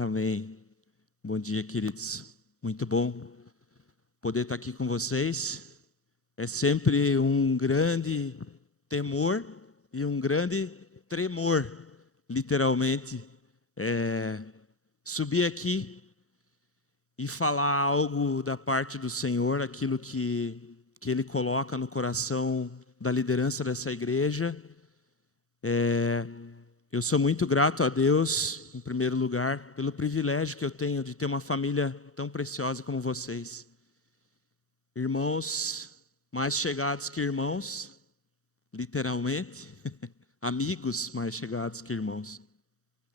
Amém. Bom dia, queridos. Muito bom poder estar aqui com vocês. É sempre um grande temor e um grande tremor, literalmente, subir aqui e falar algo da parte do Senhor, aquilo que Ele coloca no coração da liderança dessa igreja. Eu sou muito grato a Deus, em primeiro lugar, pelo privilégio que eu tenho de ter uma família tão preciosa como vocês. Irmãos mais chegados que irmãos, literalmente, amigos mais chegados que irmãos.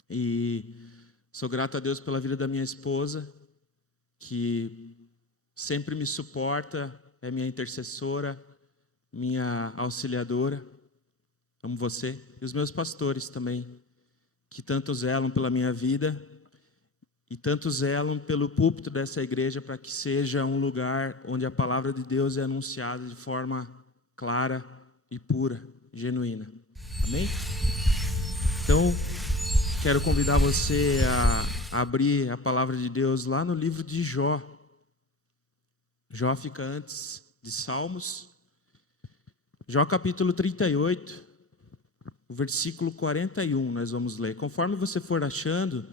E sou grato a Deus pela vida da minha esposa, que sempre me suporta, é minha intercessora, minha auxiliadora. Amo você. E os meus pastores também, que tanto zelam pela minha vida e tanto zelam pelo púlpito dessa igreja para que seja um lugar onde a palavra de Deus é anunciada de forma clara e pura, genuína. Amém? Então, quero convidar você a abrir a palavra de Deus lá no livro de Jó. Jó fica antes de Salmos. Jó capítulo 38. O versículo 41 nós vamos ler. Conforme você for achando,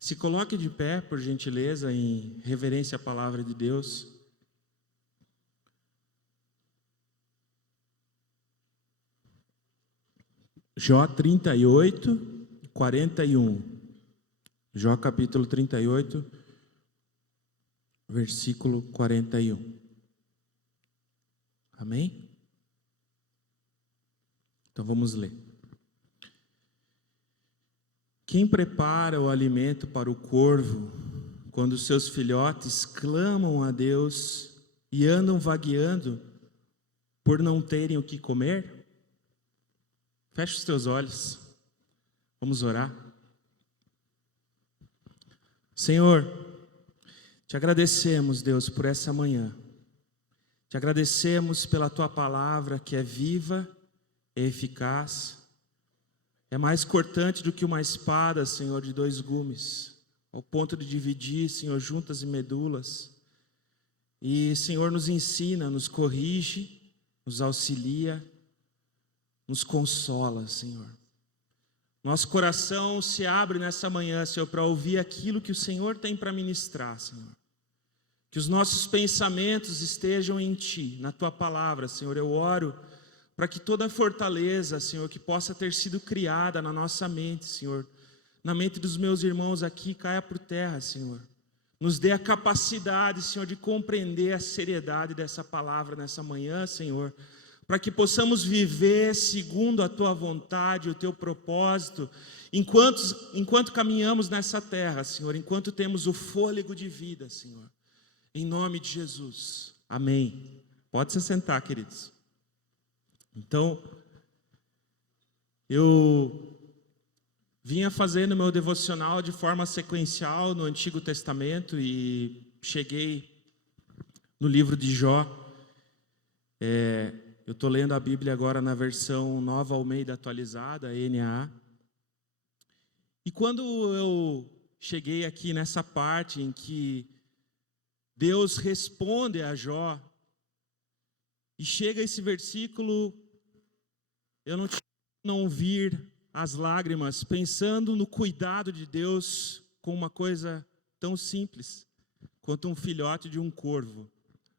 se coloque de pé, por gentileza, em reverência à palavra de Deus. Jó 38, 41. Jó capítulo 38, versículo 41. Amém? Então vamos ler. Quem prepara o alimento para o corvo, quando seus filhotes clamam a Deus e andam vagueando por não terem o que comer? Feche os teus olhos, vamos orar. Senhor, te agradecemos, Deus, por essa manhã. Te agradecemos pela tua palavra que é viva e eficaz. É mais cortante do que uma espada, Senhor, de dois gumes, ao ponto de dividir, Senhor, juntas e medulas. E, Senhor, nos ensina, nos corrige, nos auxilia, nos consola, Senhor. Nosso coração se abre nessa manhã, Senhor, para ouvir aquilo que o Senhor tem para ministrar, Senhor. Que os nossos pensamentos estejam em Ti, na Tua palavra, Senhor. Eu oro para que toda fortaleza, Senhor, que possa ter sido criada na nossa mente, Senhor, na mente dos meus irmãos aqui, caia por terra, Senhor. Nos dê a capacidade, Senhor, de compreender a seriedade dessa palavra nessa manhã, Senhor, para que possamos viver segundo a Tua vontade, o Teu propósito, enquanto caminhamos nessa terra, Senhor, enquanto temos o fôlego de vida, Senhor. Em nome de Jesus. Amém. Pode se sentar, queridos. Então, eu vinha fazendo meu devocional de forma sequencial no Antigo Testamento e cheguei no livro de Jó. Eu estou lendo a Bíblia agora na versão Nova Almeida atualizada, NAA. E quando eu cheguei aqui nessa parte em que Deus responde a Jó, e chega esse versículo, eu não tinha não vir as lágrimas, pensando no cuidado de Deus com uma coisa tão simples quanto um filhote de um corvo,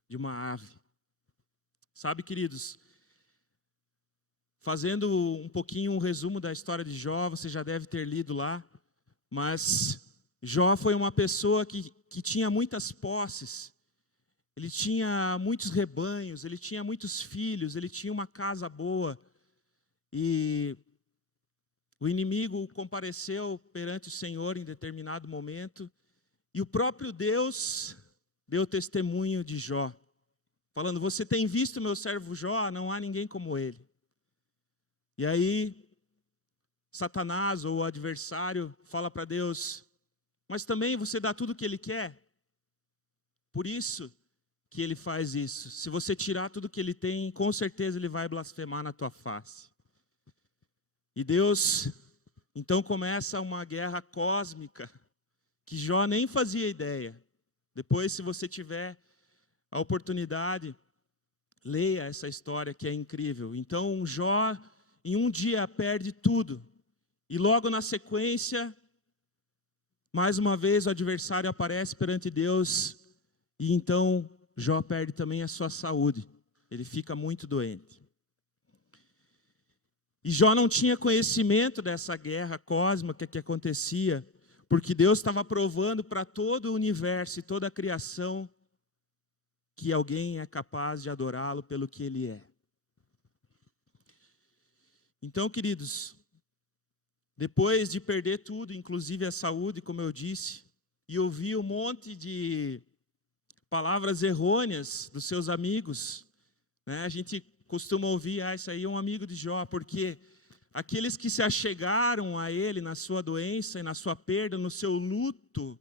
de uma ave. Sabe, queridos, fazendo um pouquinho um resumo da história de Jó, você já deve ter lido lá, mas Jó foi uma pessoa que tinha muitas posses. Ele tinha muitos rebanhos, ele tinha muitos filhos, ele tinha uma casa boa. E o inimigo compareceu perante o Senhor em determinado momento. E o próprio Deus deu testemunho de Jó, falando: você tem visto meu servo Jó? Não há ninguém como ele. E aí, Satanás, ou o adversário, fala para Deus: mas também você dá tudo o que ele quer? Por isso que ele faz isso. Se você tirar tudo que ele tem, com certeza ele vai blasfemar na tua face. E Deus, então, começa uma guerra cósmica que Jó nem fazia ideia. Depois, se você tiver a oportunidade, leia essa história que é incrível. Então, Jó, em um dia, perde tudo. E logo na sequência, mais uma vez, o adversário aparece perante Deus. E então, Jó perde também a sua saúde. Ele fica muito doente. E Jó não tinha conhecimento dessa guerra cósmica que acontecia, porque Deus estava provando para todo o universo e toda a criação que alguém é capaz de adorá-lo pelo que ele é. Então, queridos, depois de perder tudo, inclusive a saúde, como eu disse, e ouvir um monte de palavras errôneas dos seus amigos, né? A gente costuma ouvir, isso aí é um amigo de Jó, porque aqueles que se achegaram a ele na sua doença e na sua perda, no seu luto,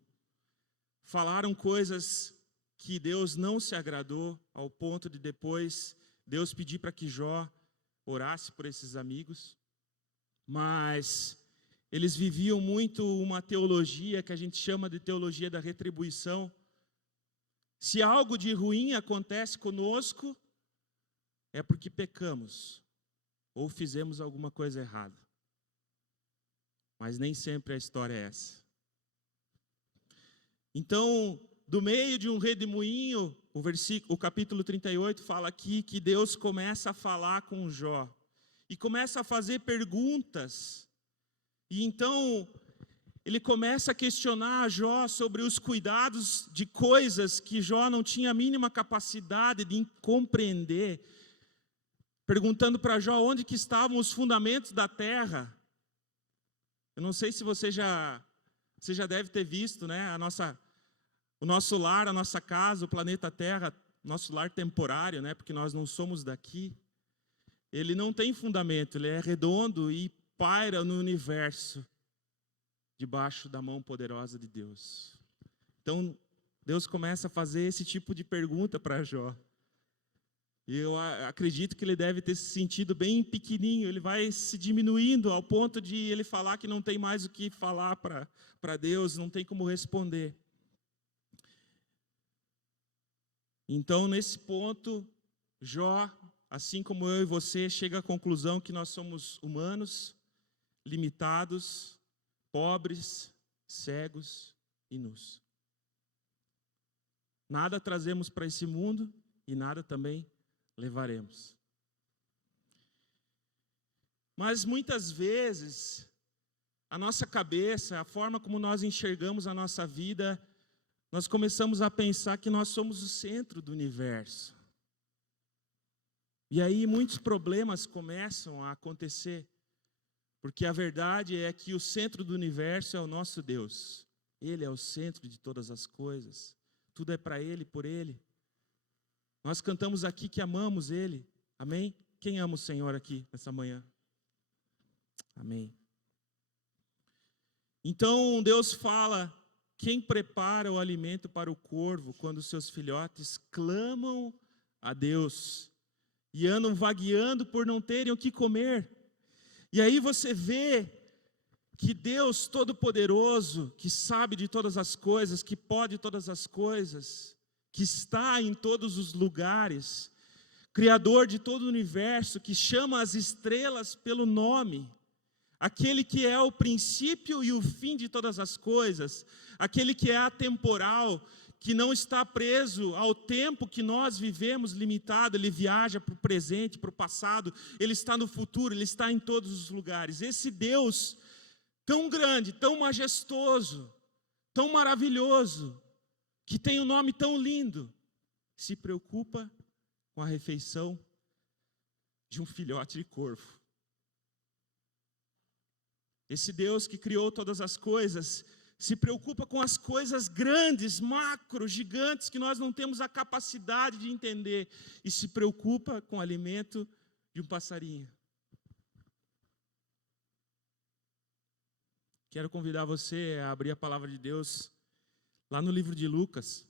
falaram coisas que Deus não se agradou, ao ponto de depois Deus pedir para que Jó orasse por esses amigos. Mas eles viviam muito uma teologia que a gente chama de teologia da retribuição. Se algo de ruim acontece conosco, é porque pecamos ou fizemos alguma coisa errada. Mas nem sempre a história é essa. Então, do meio de um redemoinho, o capítulo 38 fala aqui que Deus começa a falar com Jó. E começa a fazer perguntas. E então, ele começa a questionar Jó sobre os cuidados de coisas que Jó não tinha a mínima capacidade de compreender. Perguntando para Jó onde que estavam os fundamentos da terra. Eu não sei se você já deve ter visto, né, o nosso lar, a nossa casa, o planeta Terra, nosso lar temporário, né, porque nós não somos daqui. Ele não tem fundamento, ele é redondo e paira no universo, debaixo da mão poderosa de Deus. Então, Deus começa a fazer esse tipo de pergunta para Jó. E eu acredito que ele deve ter se sentido bem pequenininho, ele vai se diminuindo ao ponto de ele falar que não tem mais o que falar para Deus, não tem como responder. Então, nesse ponto, Jó, assim como eu e você, chega à conclusão que nós somos humanos, limitados, pobres, cegos e nus. Nada trazemos para esse mundo e nada também levaremos. Mas muitas vezes, a nossa cabeça, a forma como nós enxergamos a nossa vida, nós começamos a pensar que nós somos o centro do universo. E aí muitos problemas começam a acontecer, porque a verdade é que o centro do universo é o nosso Deus. Ele é o centro de todas as coisas. Tudo é para Ele, por Ele. Nós cantamos aqui que amamos Ele. Amém? Quem ama o Senhor aqui nessa manhã? Amém. Então Deus fala: quem prepara o alimento para o corvo quando seus filhotes clamam a Deus e andam vagueando por não terem o que comer? E aí você vê que Deus Todo-Poderoso, que sabe de todas as coisas, que pode todas as coisas, que está em todos os lugares, Criador de todo o universo, que chama as estrelas pelo nome, aquele que é o princípio e o fim de todas as coisas, aquele que é atemporal, que não está preso ao tempo que nós vivemos limitado, ele viaja para o presente, para o passado, ele está no futuro, ele está em todos os lugares. Esse Deus tão grande, tão majestoso, tão maravilhoso, que tem um nome tão lindo, se preocupa com a refeição de um filhote de corvo. Esse Deus que criou todas as coisas, se preocupa com as coisas grandes, macro, gigantes, que nós não temos a capacidade de entender, e se preocupa com o alimento de um passarinho. Quero convidar você a abrir a palavra de Deus lá no livro de Lucas,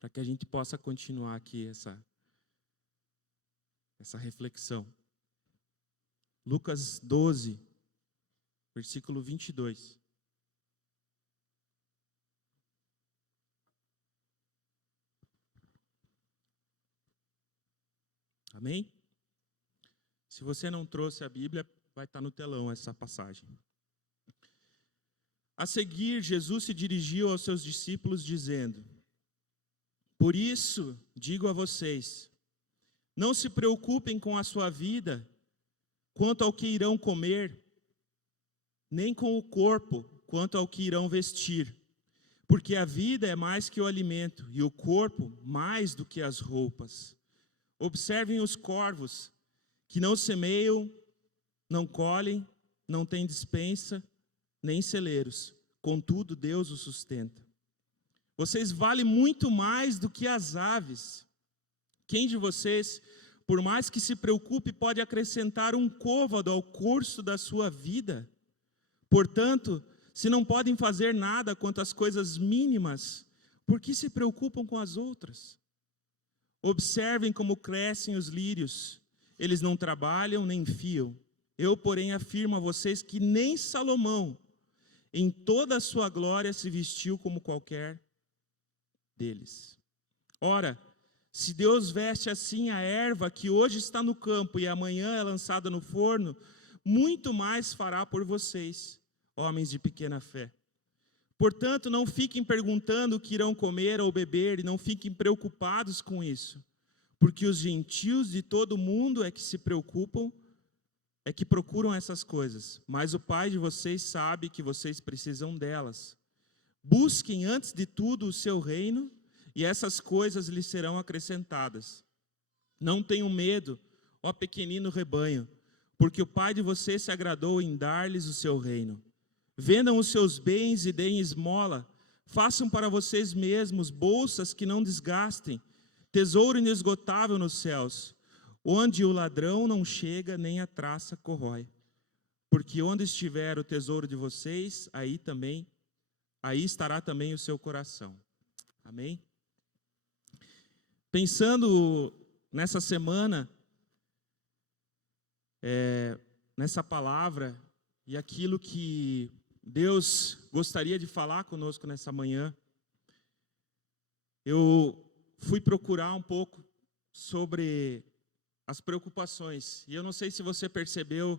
para que a gente possa continuar aqui essa reflexão. Lucas 12, versículo 22. Amém? Se você não trouxe a Bíblia, vai estar no telão essa passagem. A seguir, Jesus se dirigiu aos seus discípulos, dizendo: Por isso, digo a vocês, não se preocupem com a sua vida, quanto ao que irão comer, nem com o corpo, quanto ao que irão vestir. Porque a vida é mais que o alimento, e o corpo mais do que as roupas. Observem os corvos, que não semeiam, não colhem, não têm despensa, nem celeiros. Contudo, Deus os sustenta. Vocês valem muito mais do que as aves. Quem de vocês, por mais que se preocupe, pode acrescentar um côvado ao curso da sua vida? Portanto, se não podem fazer nada quanto às coisas mínimas, por que se preocupam com as outras? Observem como crescem os lírios. Eles não trabalham nem fiam. Eu, porém, afirmo a vocês que nem Salomão, em toda a sua glória, se vestiu como qualquer deles. Ora, se Deus veste assim a erva que hoje está no campo e amanhã é lançada no forno, muito mais fará por vocês, homens de pequena fé. Portanto, não fiquem perguntando o que irão comer ou beber, e não fiquem preocupados com isso, porque os gentios de todo mundo é que se preocupam, é que procuram essas coisas, mas o Pai de vocês sabe que vocês precisam delas. Busquem antes de tudo o seu reino, e essas coisas lhes serão acrescentadas. Não tenham medo, ó pequenino rebanho, porque o Pai de vocês se agradou em dar-lhes o seu reino. Vendam os seus bens e deem esmola. Façam para vocês mesmos bolsas que não desgastem, tesouro inesgotável nos céus, onde o ladrão não chega nem a traça corrói. Porque onde estiver o tesouro de vocês, aí estará também o seu coração. Amém? Pensando nessa semana, nessa palavra e aquilo que Deus gostaria de falar conosco nessa manhã, eu fui procurar um pouco sobre as preocupações. E eu não sei se você percebeu,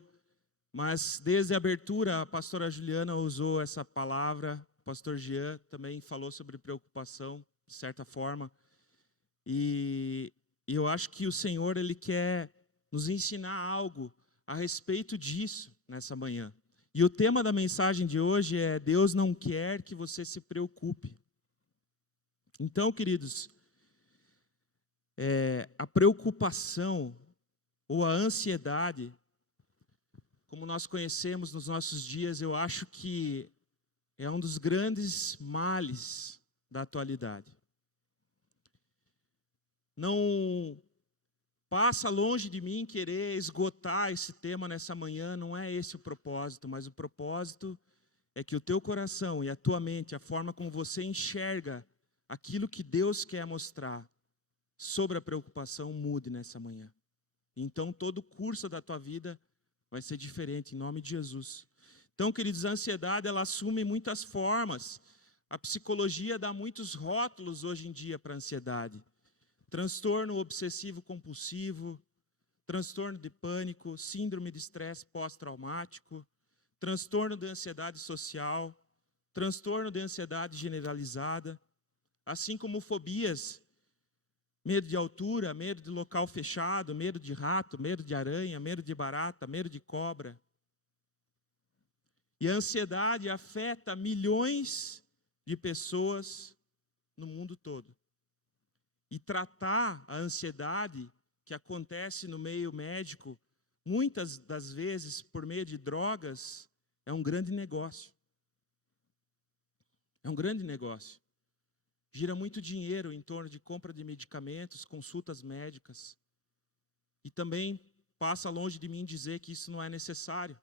mas desde a abertura a pastora Juliana usou essa palavra, o pastor Jean também falou sobre preocupação, de certa forma. E eu acho que o Senhor, Ele quer nos ensinar algo a respeito disso nessa manhã. E o tema da mensagem de hoje é: Deus não quer que você se preocupe. Então, queridos, a preocupação ou a ansiedade, como nós conhecemos nos nossos dias, eu acho que é um dos grandes males da atualidade. Não passa longe de mim querer esgotar esse tema nessa manhã, não é esse o propósito, mas o propósito é que o teu coração e a tua mente, a forma como você enxerga aquilo que Deus quer mostrar sobre a preocupação, mude nessa manhã. Então todo o curso da tua vida vai ser diferente, em nome de Jesus. Então, queridos, a ansiedade, ela assume muitas formas. A psicologia dá muitos rótulos hoje em dia para a ansiedade. Transtorno obsessivo compulsivo, transtorno de pânico, síndrome de estresse pós-traumático, transtorno de ansiedade social, transtorno de ansiedade generalizada, assim como fobias, medo de altura, medo de local fechado, medo de rato, medo de aranha, medo de barata, medo de cobra. E a ansiedade afeta milhões de pessoas no mundo todo. E tratar a ansiedade que acontece no meio médico, muitas das vezes por meio de drogas, é um grande negócio. É um grande negócio. Gira muito dinheiro em torno de compra de medicamentos, consultas médicas. E também passa longe de mim dizer que isso não é necessário.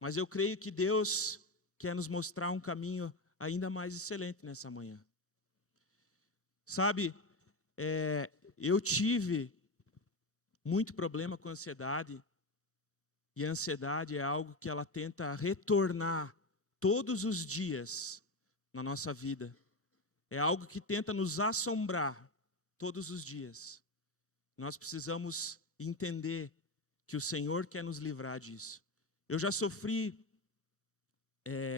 Mas eu creio que Deus quer nos mostrar um caminho ainda mais excelente nessa manhã. Sabe, eu tive muito problema com ansiedade, e a ansiedade é algo que ela tenta retornar todos os dias na nossa vida. É algo que tenta nos assombrar todos os dias. Nós precisamos entender que o Senhor quer nos livrar disso. Eu já sofri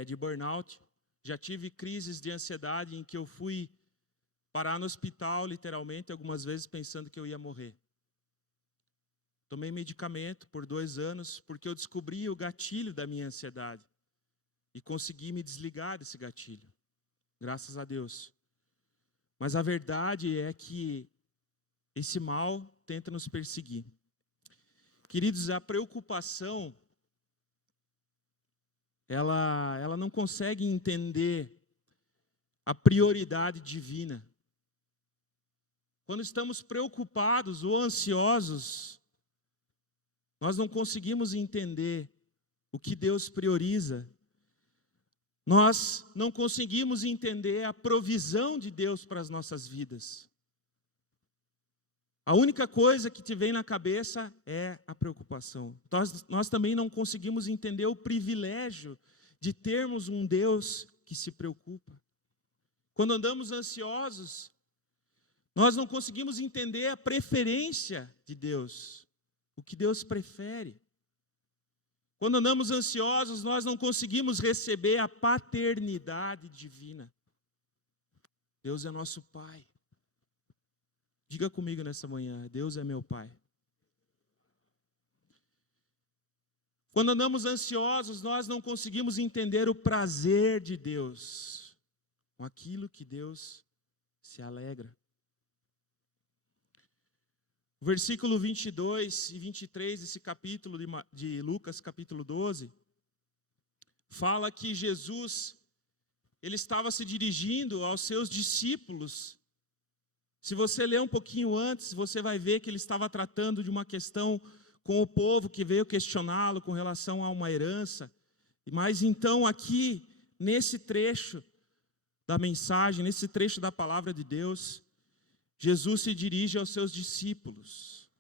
de burnout, já tive crises de ansiedade em que eu fui parar no hospital, literalmente, algumas vezes pensando que eu ia morrer. Tomei medicamento por 2 anos, porque eu descobri o gatilho da minha ansiedade. E consegui me desligar desse gatilho. Graças a Deus. Mas a verdade é que esse mal tenta nos perseguir. Queridos, a preocupação, ela não consegue entender a prioridade divina. Quando estamos preocupados ou ansiosos, nós não conseguimos entender o que Deus prioriza. Nós não conseguimos entender a provisão de Deus para as nossas vidas. A única coisa que te vem na cabeça é a preocupação. Nós também não conseguimos entender o privilégio de termos um Deus que se preocupa. Quando andamos ansiosos, nós não conseguimos entender a preferência de Deus, o que Deus prefere. Quando andamos ansiosos, nós não conseguimos receber a paternidade divina. Deus é nosso Pai. Diga comigo nessa manhã, Deus é meu Pai. Quando andamos ansiosos, nós não conseguimos entender o prazer de Deus, com aquilo que Deus se alegra. O versículo 22 e 23 desse capítulo de Lucas, capítulo 12, fala que Jesus, ele estava se dirigindo aos seus discípulos. Se você ler um pouquinho antes, você vai ver que ele estava tratando de uma questão com o povo que veio questioná-lo com relação a uma herança. Mas então aqui, nesse trecho da mensagem, nesse trecho da palavra de Deus, Jesus se dirige aos seus discípulos,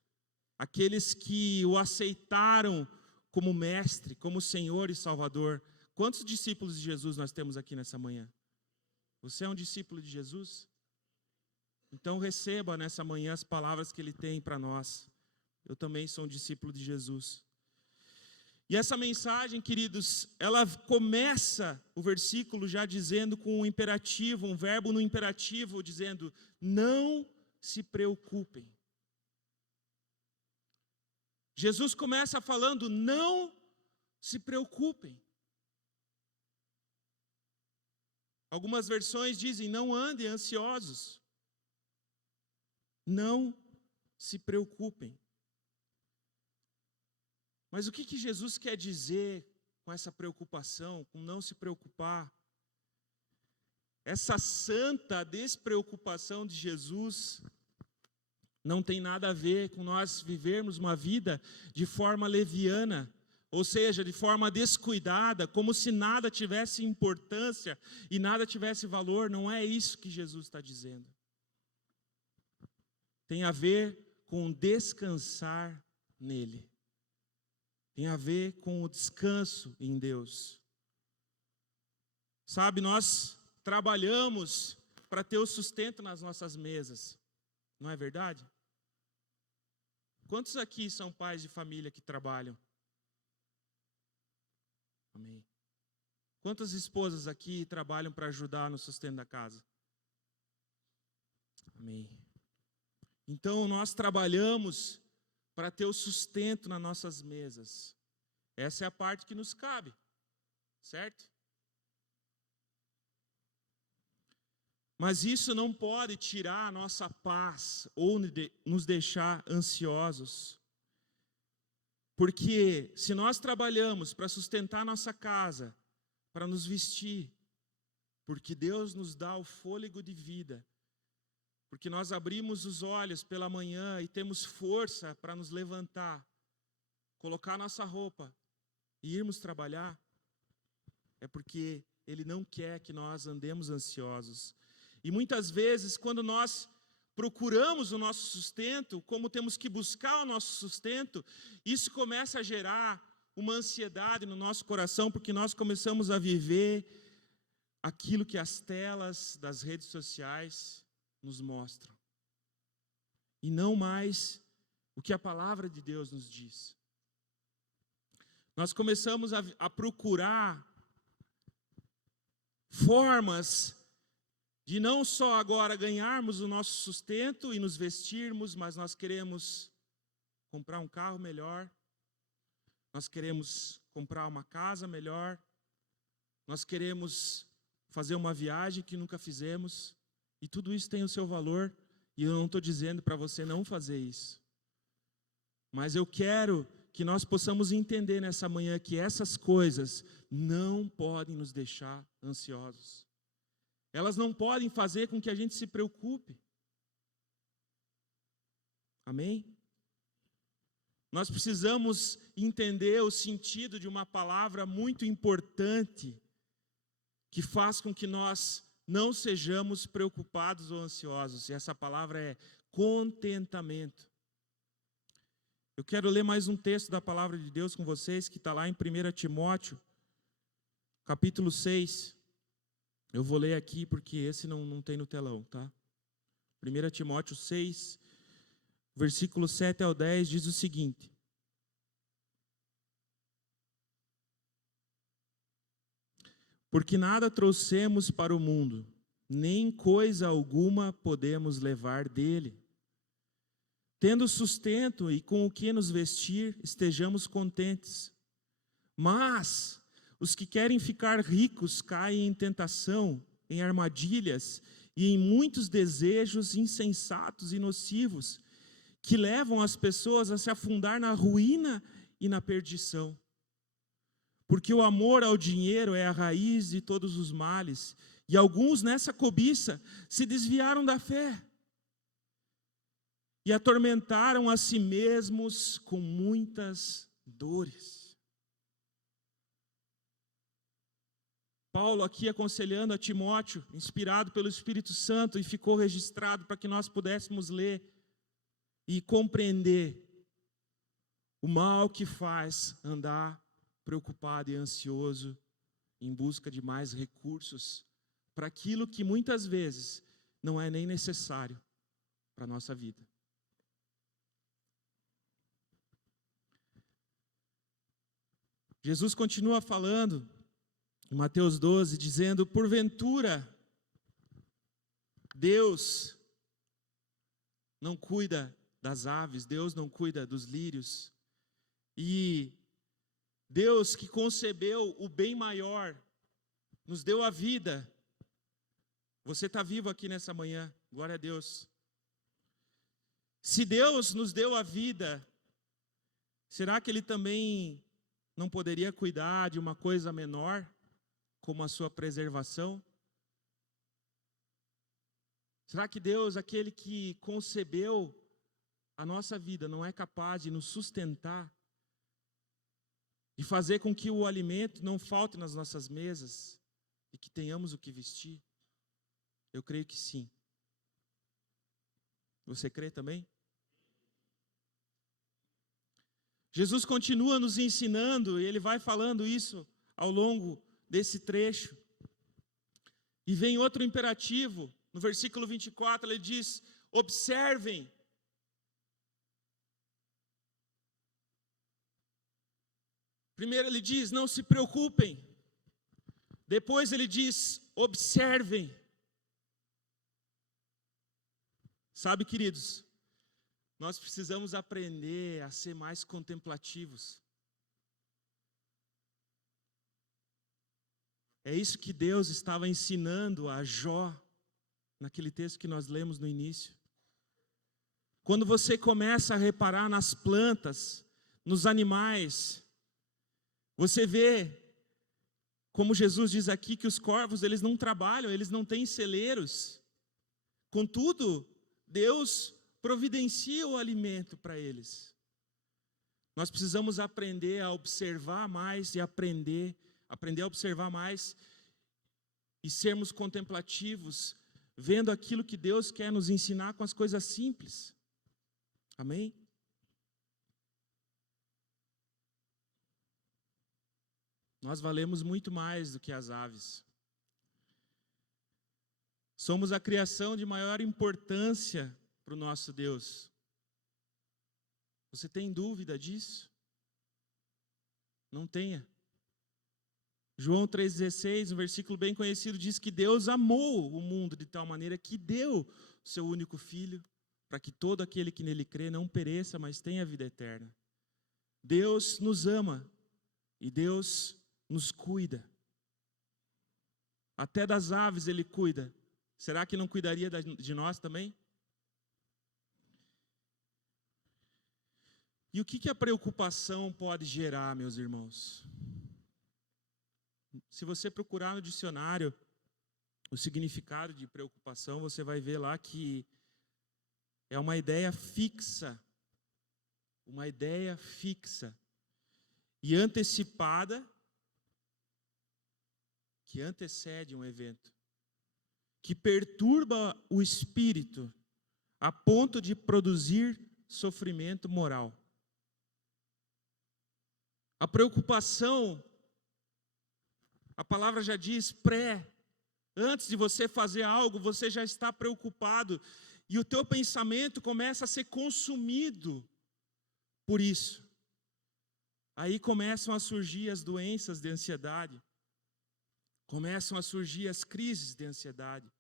aqueles que o aceitaram como mestre, como Senhor e Salvador. Quantos discípulos de Jesus nós temos aqui nessa manhã? Você é um discípulo de Jesus? Então receba nessa manhã as palavras que Ele tem para nós. Eu também sou um discípulo de Jesus. E essa mensagem, queridos, ela começa o versículo já dizendo com um imperativo, um verbo no imperativo, dizendo: não se preocupem. Jesus começa falando: não se preocupem. Algumas versões dizem: não andem ansiosos. Não se preocupem. Mas o que Jesus quer dizer com essa preocupação, com não se preocupar? Essa santa despreocupação de Jesus não tem nada a ver com nós vivermos uma vida de forma leviana, ou seja, de forma descuidada, como se nada tivesse importância e nada tivesse valor. Não é isso que Jesus está dizendo. Tem a ver com descansar nele. Tem a ver com o descanso em Deus. Sabe, nós trabalhamos para ter o sustento nas nossas mesas. Não é verdade? Quantos aqui são pais de família que trabalham? Amém. Quantas esposas aqui trabalham para ajudar no sustento da casa? Amém. Então nós trabalhamos para ter o sustento nas nossas mesas. Essa é a parte que nos cabe, certo? Mas isso não pode tirar a nossa paz ou nos deixar ansiosos. Porque se nós trabalhamos para sustentar nossa casa, para nos vestir, porque Deus nos dá o fôlego de vida, porque nós abrimos os olhos pela manhã e temos força para nos levantar, colocar nossa roupa e irmos trabalhar, é porque Ele não quer que nós andemos ansiosos. E muitas vezes, quando nós procuramos o nosso sustento, como temos que buscar o nosso sustento, isso começa a gerar uma ansiedade no nosso coração, porque nós começamos a viver aquilo que as telas das redes sociais nos mostram. E não mais o que a palavra de Deus nos diz. Nós começamos a procurar formas de não só agora ganharmos o nosso sustento e nos vestirmos, mas nós queremos comprar um carro melhor, nós queremos comprar uma casa melhor, nós queremos fazer uma viagem que nunca fizemos, e tudo isso tem o seu valor, e eu não estou dizendo para você não fazer isso. Mas eu quero que nós possamos entender nessa manhã que essas coisas não podem nos deixar ansiosos. Elas não podem fazer com que a gente se preocupe. Amém? Nós precisamos entender o sentido de uma palavra muito importante que faz com que nós não sejamos preocupados ou ansiosos. E essa palavra é contentamento. Eu quero ler mais um texto da palavra de Deus com vocês, que está lá em 1 Timóteo, capítulo 6. Eu vou ler aqui porque esse não tem no telão, tá? 1 Timóteo 6, versículo 7 ao 10, diz o seguinte: porque nada trouxemos para o mundo, nem coisa alguma podemos levar dele. Tendo sustento e com o que nos vestir, estejamos contentes. Mas os que querem ficar ricos caem em tentação, em armadilhas e em muitos desejos insensatos e nocivos, que levam as pessoas a se afundar na ruína e na perdição. Porque o amor ao dinheiro é a raiz de todos os males, e alguns nessa cobiça se desviaram da fé e atormentaram a si mesmos com muitas dores. Paulo aqui aconselhando a Timóteo, inspirado pelo Espírito Santo, e ficou registrado para que nós pudéssemos ler e compreender o mal que faz andar preocupado e ansioso em busca de mais recursos para aquilo que muitas vezes não é nem necessário para a nossa vida. Jesus continua falando em Mateus 12, dizendo: porventura, Deus não cuida das aves, Deus não cuida dos lírios, e Deus que concebeu o bem maior, nos deu a vida. Você está vivo aqui nessa manhã, glória a Deus. Se Deus nos deu a vida, será que Ele também não poderia cuidar de uma coisa menor, como a sua preservação? Será que Deus, aquele que concebeu a nossa vida, não é capaz de nos sustentar, de fazer com que o alimento não falte nas nossas mesas e que tenhamos o que vestir? Eu creio que sim. Você crê também? Jesus continua nos ensinando, e Ele vai falando isso ao longo desse trecho. E vem outro imperativo, no versículo 24, ele diz: observem. Primeiro ele diz: não se preocupem. Depois ele diz: observem. Sabe, queridos, nós precisamos aprender a ser mais contemplativos. É isso que Deus estava ensinando a Jó, naquele texto que nós lemos no início. Quando você começa a reparar nas plantas, nos animais, você vê, como Jesus diz aqui, que os corvos, eles não trabalham, eles não têm celeiros. Contudo, Deus providencia o alimento para eles. Nós precisamos aprender a observar mais e aprender a observar mais e sermos contemplativos, vendo aquilo que Deus quer nos ensinar com as coisas simples. Amém? Nós valemos muito mais do que as aves. Somos a criação de maior importância para o nosso Deus. Você tem dúvida disso? Não tenha. João 3,16, um versículo bem conhecido, diz que Deus amou o mundo de tal maneira que deu o seu único Filho, para que todo aquele que nele crê não pereça, mas tenha vida eterna. Deus nos ama e Deus nos cuida. Até das aves Ele cuida. Será que não cuidaria de nós também? E o que a preocupação pode gerar, meus irmãos? Se você procurar no dicionário o significado de preocupação, você vai ver lá que é uma ideia fixa e antecipada, que antecede um evento, que perturba o espírito a ponto de produzir sofrimento moral. A preocupação, a palavra já diz antes de você fazer algo, você já está preocupado e o teu pensamento começa a ser consumido por isso. Aí começam a surgir as doenças de ansiedade, começam a surgir as crises de ansiedade,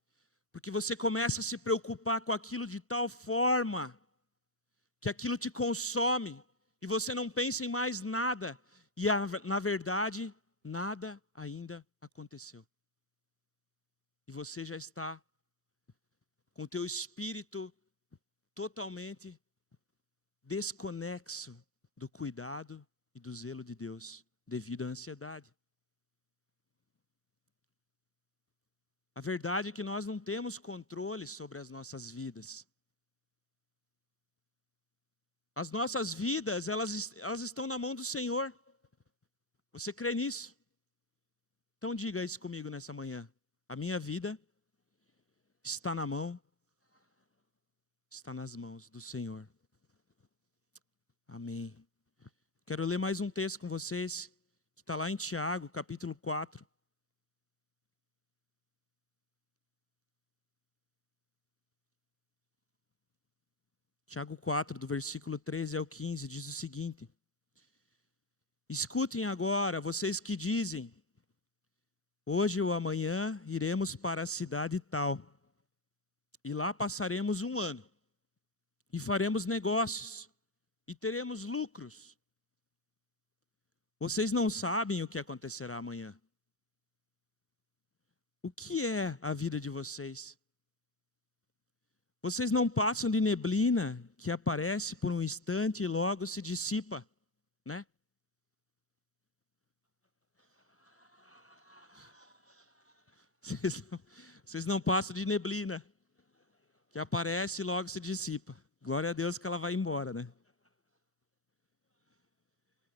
porque você começa a se preocupar com aquilo de tal forma que aquilo te consome e você não pensa em mais nada e na verdade nada ainda aconteceu. E você já está com o teu espírito totalmente desconexo do cuidado e do zelo de Deus, devido à ansiedade. A verdade é que nós não temos controle sobre as nossas vidas. As nossas vidas, elas estão na mão do Senhor. Você crê nisso? Então diga isso comigo nessa manhã. A minha vida está nas mãos do Senhor. Amém. Quero ler mais um texto com vocês, que está lá em Tiago, capítulo 4. Tiago 4, do versículo 13 ao 15, diz o seguinte: escutem agora, vocês que dizem, hoje ou amanhã iremos para a cidade tal, e lá passaremos um ano, e faremos negócios, e teremos lucros. Vocês não sabem o que acontecerá amanhã. O que é a vida de vocês? Vocês não passam de neblina que aparece por um instante e logo se dissipa, né? Vocês não passam de neblina que aparece e logo se dissipa. Glória a Deus que ela vai embora, né?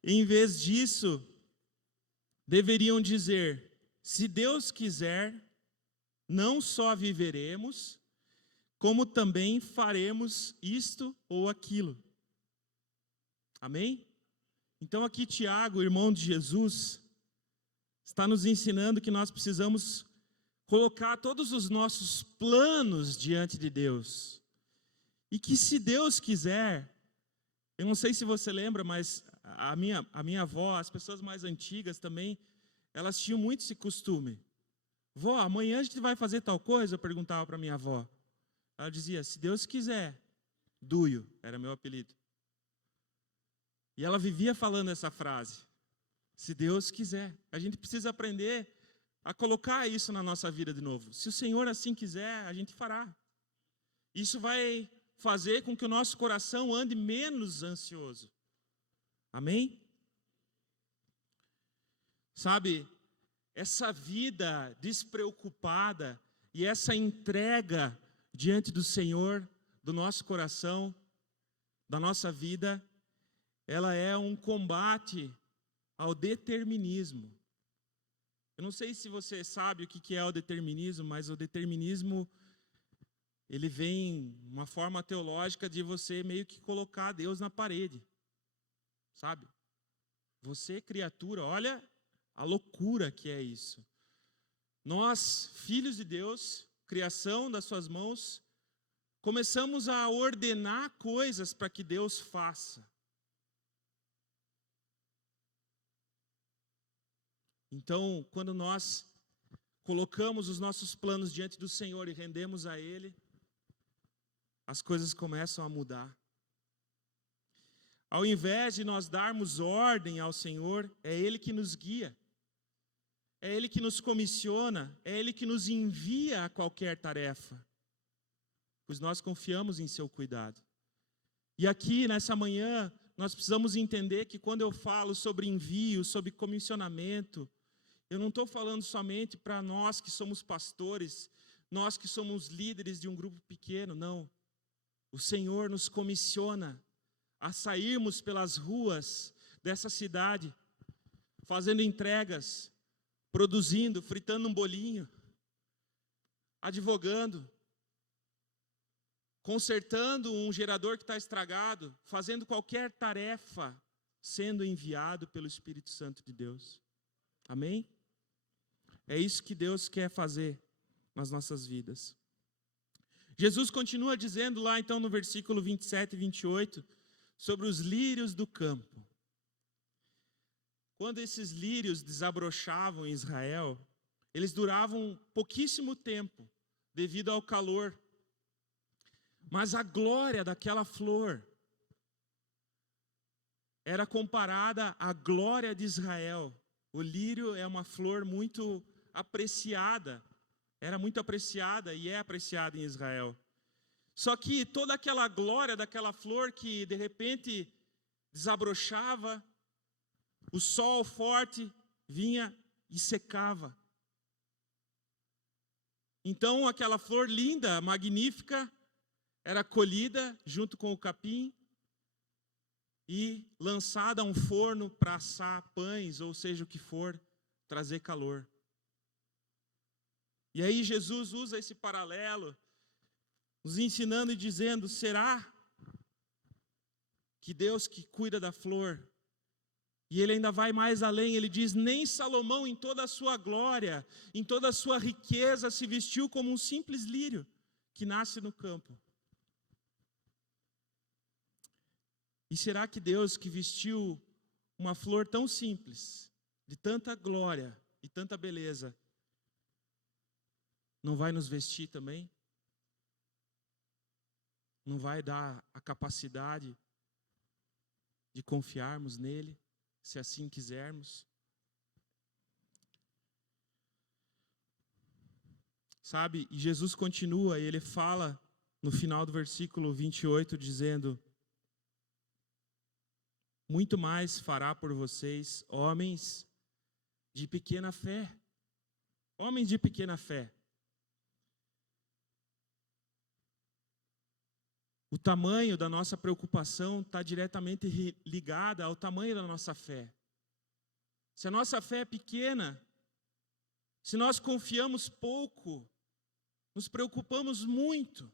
Em vez disso, deveriam dizer: se Deus quiser, não só viveremos, como também faremos isto ou aquilo. Amém? Então aqui Tiago, irmão de Jesus, está nos ensinando que nós precisamos colocar todos os nossos planos diante de Deus. E que se Deus quiser, eu não sei se você lembra, mas a minha avó, as pessoas mais antigas também, elas tinham muito esse costume. Vó, amanhã a gente vai fazer tal coisa? Eu perguntava para minha avó. Ela dizia, se Deus quiser. Duio era meu apelido. E ela vivia falando essa frase. Se Deus quiser. A gente precisa aprender a colocar isso na nossa vida de novo. Se o Senhor assim quiser, a gente fará. Isso vai fazer com que o nosso coração ande menos ansioso. Amém? Sabe, essa vida despreocupada e essa entrega diante do Senhor, do nosso coração, da nossa vida, ela é um combate ao determinismo. Eu não sei se você sabe o que é o determinismo, mas o determinismo, ele vem uma forma teológica de você meio que colocar Deus na parede, sabe? Você, criatura, olha a loucura que é isso. Nós, filhos de Deus, criação das suas mãos, começamos a ordenar coisas para que Deus faça. Então, quando nós colocamos os nossos planos diante do Senhor e rendemos a Ele, as coisas começam a mudar. Ao invés de nós darmos ordem ao Senhor, é Ele que nos guia, é Ele que nos comissiona, é Ele que nos envia a qualquer tarefa, pois nós confiamos em seu cuidado. E aqui, nessa manhã, nós precisamos entender que quando eu falo sobre envio, sobre comissionamento, eu não estou falando somente para nós que somos pastores, nós que somos líderes de um grupo pequeno, não. O Senhor nos comissiona a sairmos pelas ruas dessa cidade, fazendo entregas, produzindo, fritando um bolinho, advogando, consertando um gerador que está estragado, fazendo qualquer tarefa, sendo enviado pelo Espírito Santo de Deus. Amém? É isso que Deus quer fazer nas nossas vidas. Jesus continua dizendo lá então no versículo 27 e 28, sobre os lírios do campo. Quando esses lírios desabrochavam em Israel, eles duravam pouquíssimo tempo, devido ao calor. Mas a glória daquela flor era comparada à glória de Israel. O lírio é uma flor muito apreciada, era muito apreciada e é apreciada em Israel. Só que toda aquela glória daquela flor que de repente desabrochava, o sol forte vinha e secava. Então aquela flor linda, magnífica, era colhida junto com o capim e lançada a um forno para assar pães, ou seja o que for, trazer calor. E aí Jesus usa esse paralelo, nos ensinando e dizendo, será que Deus que cuida da flor, e Ele ainda vai mais além, Ele diz, nem Salomão em toda a sua glória, em toda a sua riqueza, se vestiu como um simples lírio que nasce no campo. E será que Deus que vestiu uma flor tão simples, de tanta glória e tanta beleza, não vai nos vestir também? Não vai dar a capacidade de confiarmos nele, se assim quisermos? Sabe, e Jesus continua, e ele fala no final do versículo 28, dizendo, muito mais fará por vocês, homens de pequena fé. Homens de pequena fé. O tamanho da nossa preocupação está diretamente ligada ao tamanho da nossa fé. Se a nossa fé é pequena, se nós confiamos pouco, nos preocupamos muito.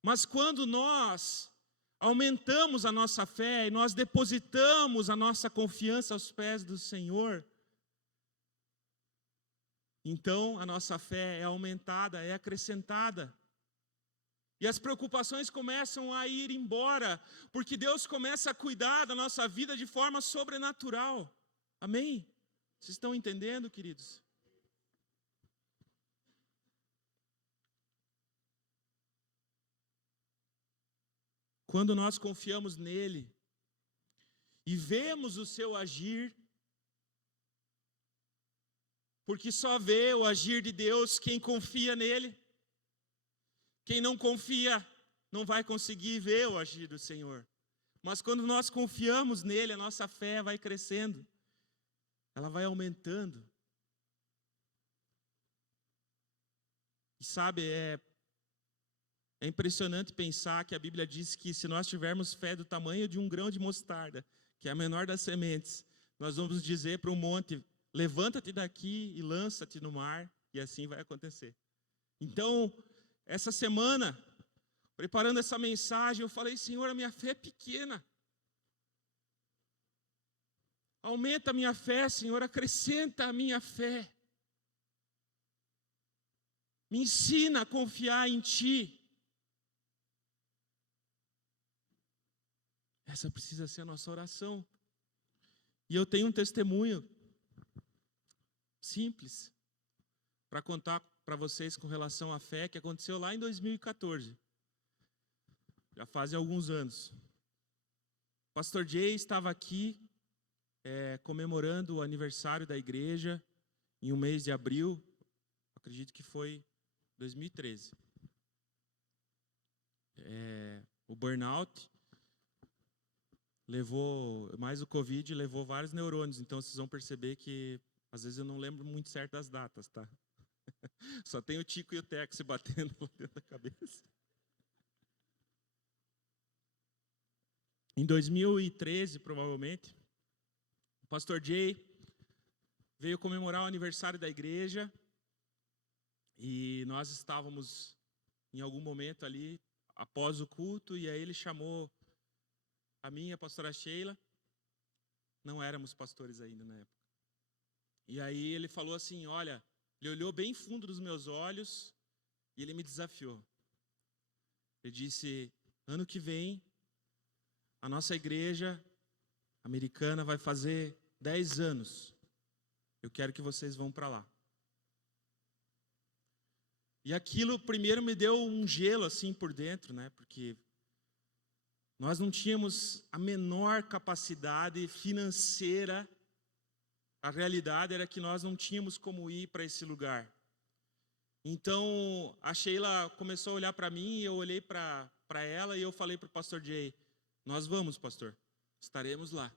Mas quando nós aumentamos a nossa fé e nós depositamos a nossa confiança aos pés do Senhor, então a nossa fé é aumentada, é acrescentada. E as preocupações começam a ir embora, porque Deus começa a cuidar da nossa vida de forma sobrenatural. Amém? Vocês estão entendendo, queridos? Quando nós confiamos nele e vemos o seu agir, porque só vê o agir de Deus quem confia nele. Quem não confia não vai conseguir ver o agir do Senhor. Mas quando nós confiamos nele, a nossa fé vai crescendo. Ela vai aumentando. E sabe, é impressionante pensar que a Bíblia diz que se nós tivermos fé do tamanho de um grão de mostarda, que é a menor das sementes, nós vamos dizer para o monte, levanta-te daqui e lança-te no mar, e assim vai acontecer. Então, essa semana, preparando essa mensagem, eu falei, Senhor, a minha fé é pequena. Aumenta a minha fé, Senhor, acrescenta a minha fé. Me ensina a confiar em Ti. Essa precisa ser a nossa oração. E eu tenho um testemunho simples para contar para vocês com relação à fé que aconteceu lá em 2014. Já fazem alguns anos. O pastor Jay estava aqui comemorando o aniversário da igreja em um mês de abril, acredito que foi 2013. O burnout levou, mais o Covid levou vários neurônios, então vocês vão perceber que às vezes eu não lembro muito certo das datas, tá? Só tem o Tico e o Teco se batendo dentro da cabeça. Em 2013, provavelmente, o pastor Jay veio comemorar o aniversário da igreja e nós estávamos em algum momento ali após o culto e aí ele chamou a mim e a pastora Sheila. Não éramos pastores ainda na época. E aí ele falou assim, olha, ele olhou bem fundo dos meus olhos e ele me desafiou. Ele disse, ano que vem, a nossa igreja americana vai fazer 10 anos. Eu quero que vocês vão para lá. E aquilo primeiro me deu um gelo assim por dentro, né? Porque nós não tínhamos a menor capacidade financeira. A realidade era que nós não tínhamos como ir para esse lugar. Então, a Sheila começou a olhar para mim e eu olhei para ela e eu falei para o pastor Jay, nós vamos, pastor, estaremos lá.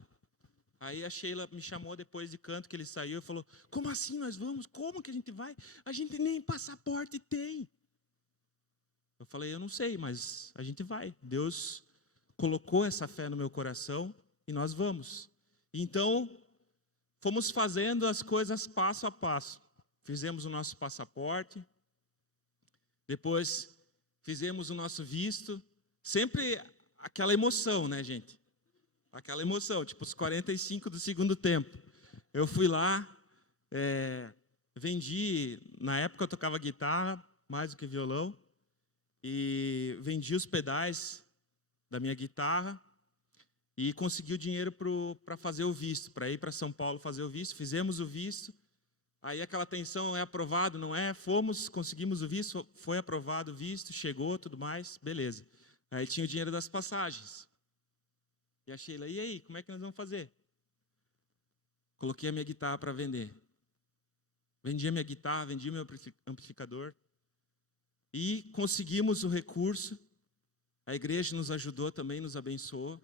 Aí a Sheila me chamou depois de canto que ele saiu e falou, como assim nós vamos? Como que a gente vai? A gente nem passaporte tem. Eu falei, eu não sei, mas a gente vai. Deus colocou essa fé no meu coração e nós vamos. Então, fomos fazendo as coisas passo a passo. Fizemos o nosso passaporte, depois fizemos o nosso visto, sempre aquela emoção, né, gente? Aquela emoção, tipo os 45 do segundo tempo. Eu fui lá, vendi, na época eu tocava guitarra, mais do que violão, e vendi os pedais da minha guitarra e consegui o dinheiro para fazer o visto, para ir para São Paulo fazer o visto. Fizemos o visto, aí aquela tensão, é aprovado, não é? Fomos, conseguimos o visto, foi aprovado o visto, chegou, tudo mais, beleza. Aí tinha o dinheiro das passagens. E a Sheila, e aí, como é que nós vamos fazer? Coloquei a minha guitarra para vender. Vendi a minha guitarra, vendi o meu amplificador. E conseguimos o recurso. A igreja nos ajudou também, nos abençoou.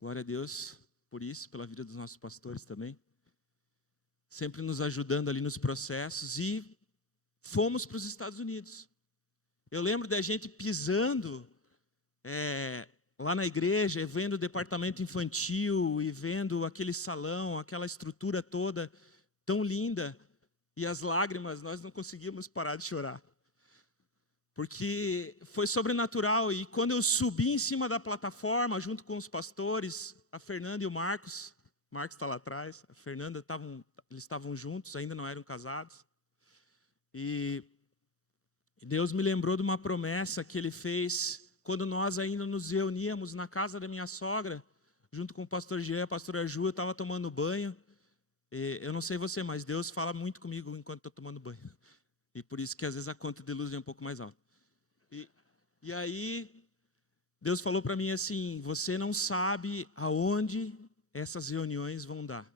Glória a Deus por isso, pela vida dos nossos pastores também. Sempre nos ajudando ali nos processos. E fomos para os Estados Unidos. Eu lembro da gente pisando lá na igreja, vendo o departamento infantil e vendo aquele salão, aquela estrutura toda tão linda. E as lágrimas, nós não conseguíamos parar de chorar. Porque foi sobrenatural. E quando eu subi em cima da plataforma, junto com os pastores, a Fernanda e o Marcos está lá atrás, a Fernanda, eles estavam juntos, ainda não eram casados. E Deus me lembrou de uma promessa que Ele fez quando nós ainda nos reuníamos na casa da minha sogra, junto com o pastor Jean e a pastora Ju, eu estava tomando banho. Eu não sei você, mas Deus fala muito comigo enquanto estou tomando banho. E por isso que às vezes a conta de luz é um pouco mais alta. E aí, Deus falou para mim assim, você não sabe aonde essas reuniões vão dar.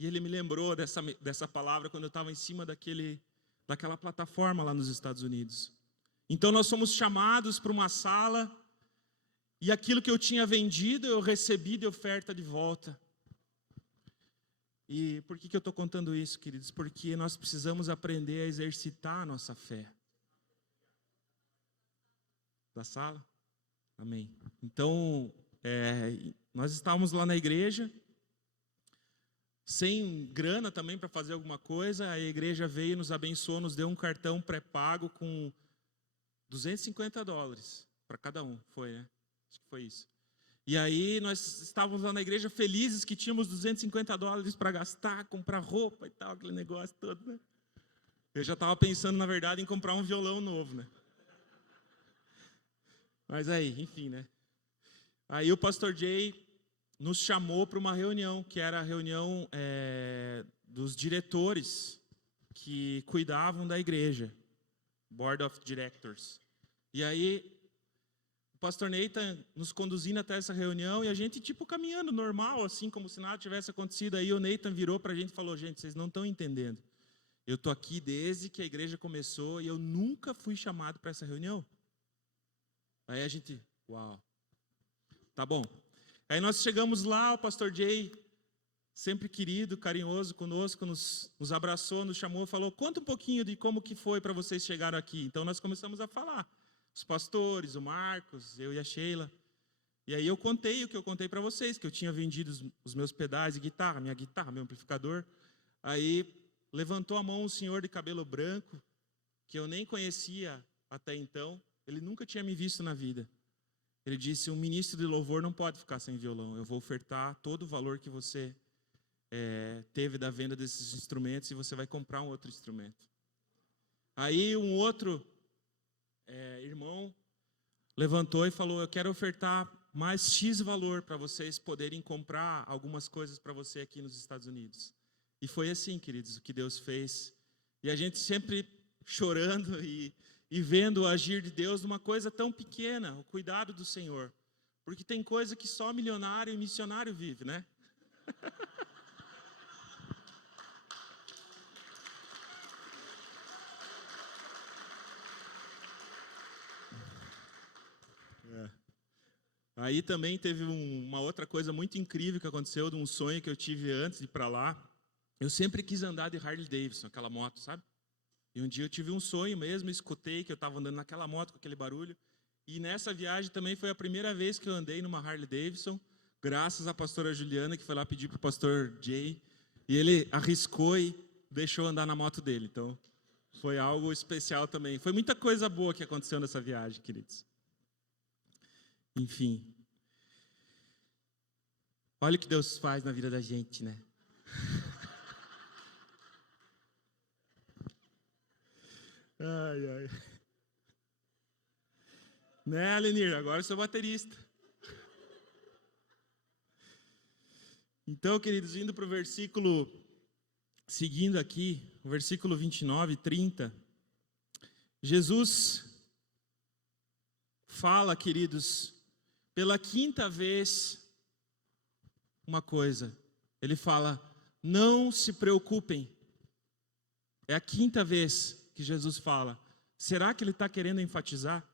E Ele me lembrou dessa palavra quando eu estava em cima daquela plataforma lá nos Estados Unidos. Então nós fomos chamados para uma sala e aquilo que eu tinha vendido eu recebi de oferta de volta. E por que eu estou contando isso, queridos? Porque nós precisamos aprender a exercitar a nossa fé. Da sala? Amém. Então, nós estávamos lá na igreja, sem grana também para fazer alguma coisa. A igreja veio, nos abençoou, nos deu um cartão pré-pago com $250 para cada um. Foi, né? Acho que foi isso. E aí nós estávamos lá na igreja felizes que tínhamos $250 para gastar, comprar roupa e tal, aquele negócio todo, né? Eu já estava pensando, na verdade, em comprar um violão novo, né? Mas aí, enfim, né? Aí o pastor Jay nos chamou para uma reunião, que era a reunião dos diretores que cuidavam da igreja, Board of Directors. E aí, o pastor Nathan nos conduzindo até essa reunião e a gente, tipo, caminhando normal, assim, como se nada tivesse acontecido. Aí o Nathan virou para a gente e falou: gente, vocês não estão entendendo. Eu estou aqui desde que a igreja começou e eu nunca fui chamado para essa reunião. Aí a gente, uau, tá bom. Aí nós chegamos lá, o pastor Jay, sempre querido, carinhoso conosco, nos abraçou, nos chamou, falou: conta um pouquinho de como que foi para vocês chegarem aqui. Então nós começamos a falar. Os pastores, o Marcos, eu e a Sheila. E aí eu contei o que eu contei para vocês, que eu tinha vendido os meus pedais de guitarra, minha guitarra, meu amplificador. Aí levantou a mão um senhor de cabelo branco, que eu nem conhecia até então. Ele nunca tinha me visto na vida. Ele disse: um ministro de louvor não pode ficar sem violão. Eu vou ofertar todo o valor que você teve da venda desses instrumentos e você vai comprar um outro instrumento. Aí um outro irmão levantou e falou: eu quero ofertar mais X valor para vocês poderem comprar algumas coisas para você aqui nos Estados Unidos. E foi assim, queridos, o que Deus fez. E a gente sempre chorando e vendo o agir de Deus numa coisa tão pequena, o cuidado do Senhor. Porque tem coisa que só milionário e missionário vive, né? Aí também teve uma outra coisa muito incrível que aconteceu, de um sonho que eu tive antes de ir para lá. Eu sempre quis andar de Harley Davidson, aquela moto, sabe? E um dia eu tive um sonho mesmo, escutei que eu estava andando naquela moto com aquele barulho. E nessa viagem também foi a primeira vez que eu andei numa Harley Davidson, graças à pastora Juliana, que foi lá pedir para o pastor Jay. E ele arriscou e deixou andar na moto dele. Então, foi algo especial também. Foi muita coisa boa que aconteceu nessa viagem, queridos. Enfim. Olha o que Deus faz na vida da gente, né? Ai, ai. Né, Alenir? Agora eu sou baterista. Então, queridos, indo para o versículo, seguindo aqui, o versículo 29 e 30, Jesus fala, queridos, pela quinta vez, uma coisa. Ele fala: não se preocupem. É a quinta vez que Jesus fala. Será que ele está querendo enfatizar?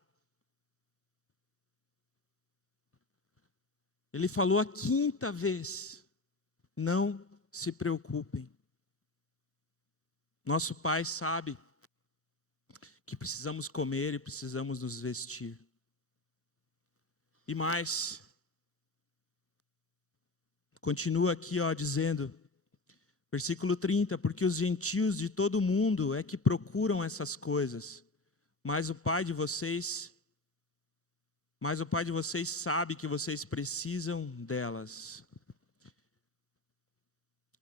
Ele falou a quinta vez: não se preocupem. Nosso Pai sabe que precisamos comer e precisamos nos vestir. E mais, continua aqui, dizendo, versículo 30, porque os gentios de todo mundo é que procuram essas coisas, mas o Pai de vocês sabe que vocês precisam delas.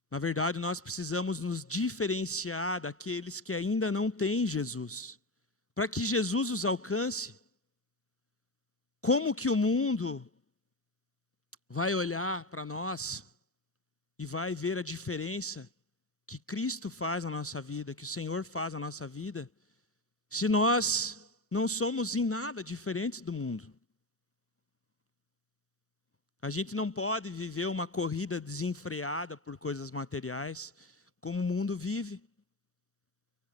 Na verdade, nós precisamos nos diferenciar daqueles que ainda não têm Jesus, para que Jesus os alcance. Como que o mundo vai olhar para nós e vai ver a diferença que Cristo faz na nossa vida, que o Senhor faz na nossa vida, se nós não somos em nada diferentes do mundo? A gente não pode viver uma corrida desenfreada por coisas materiais, como o mundo vive.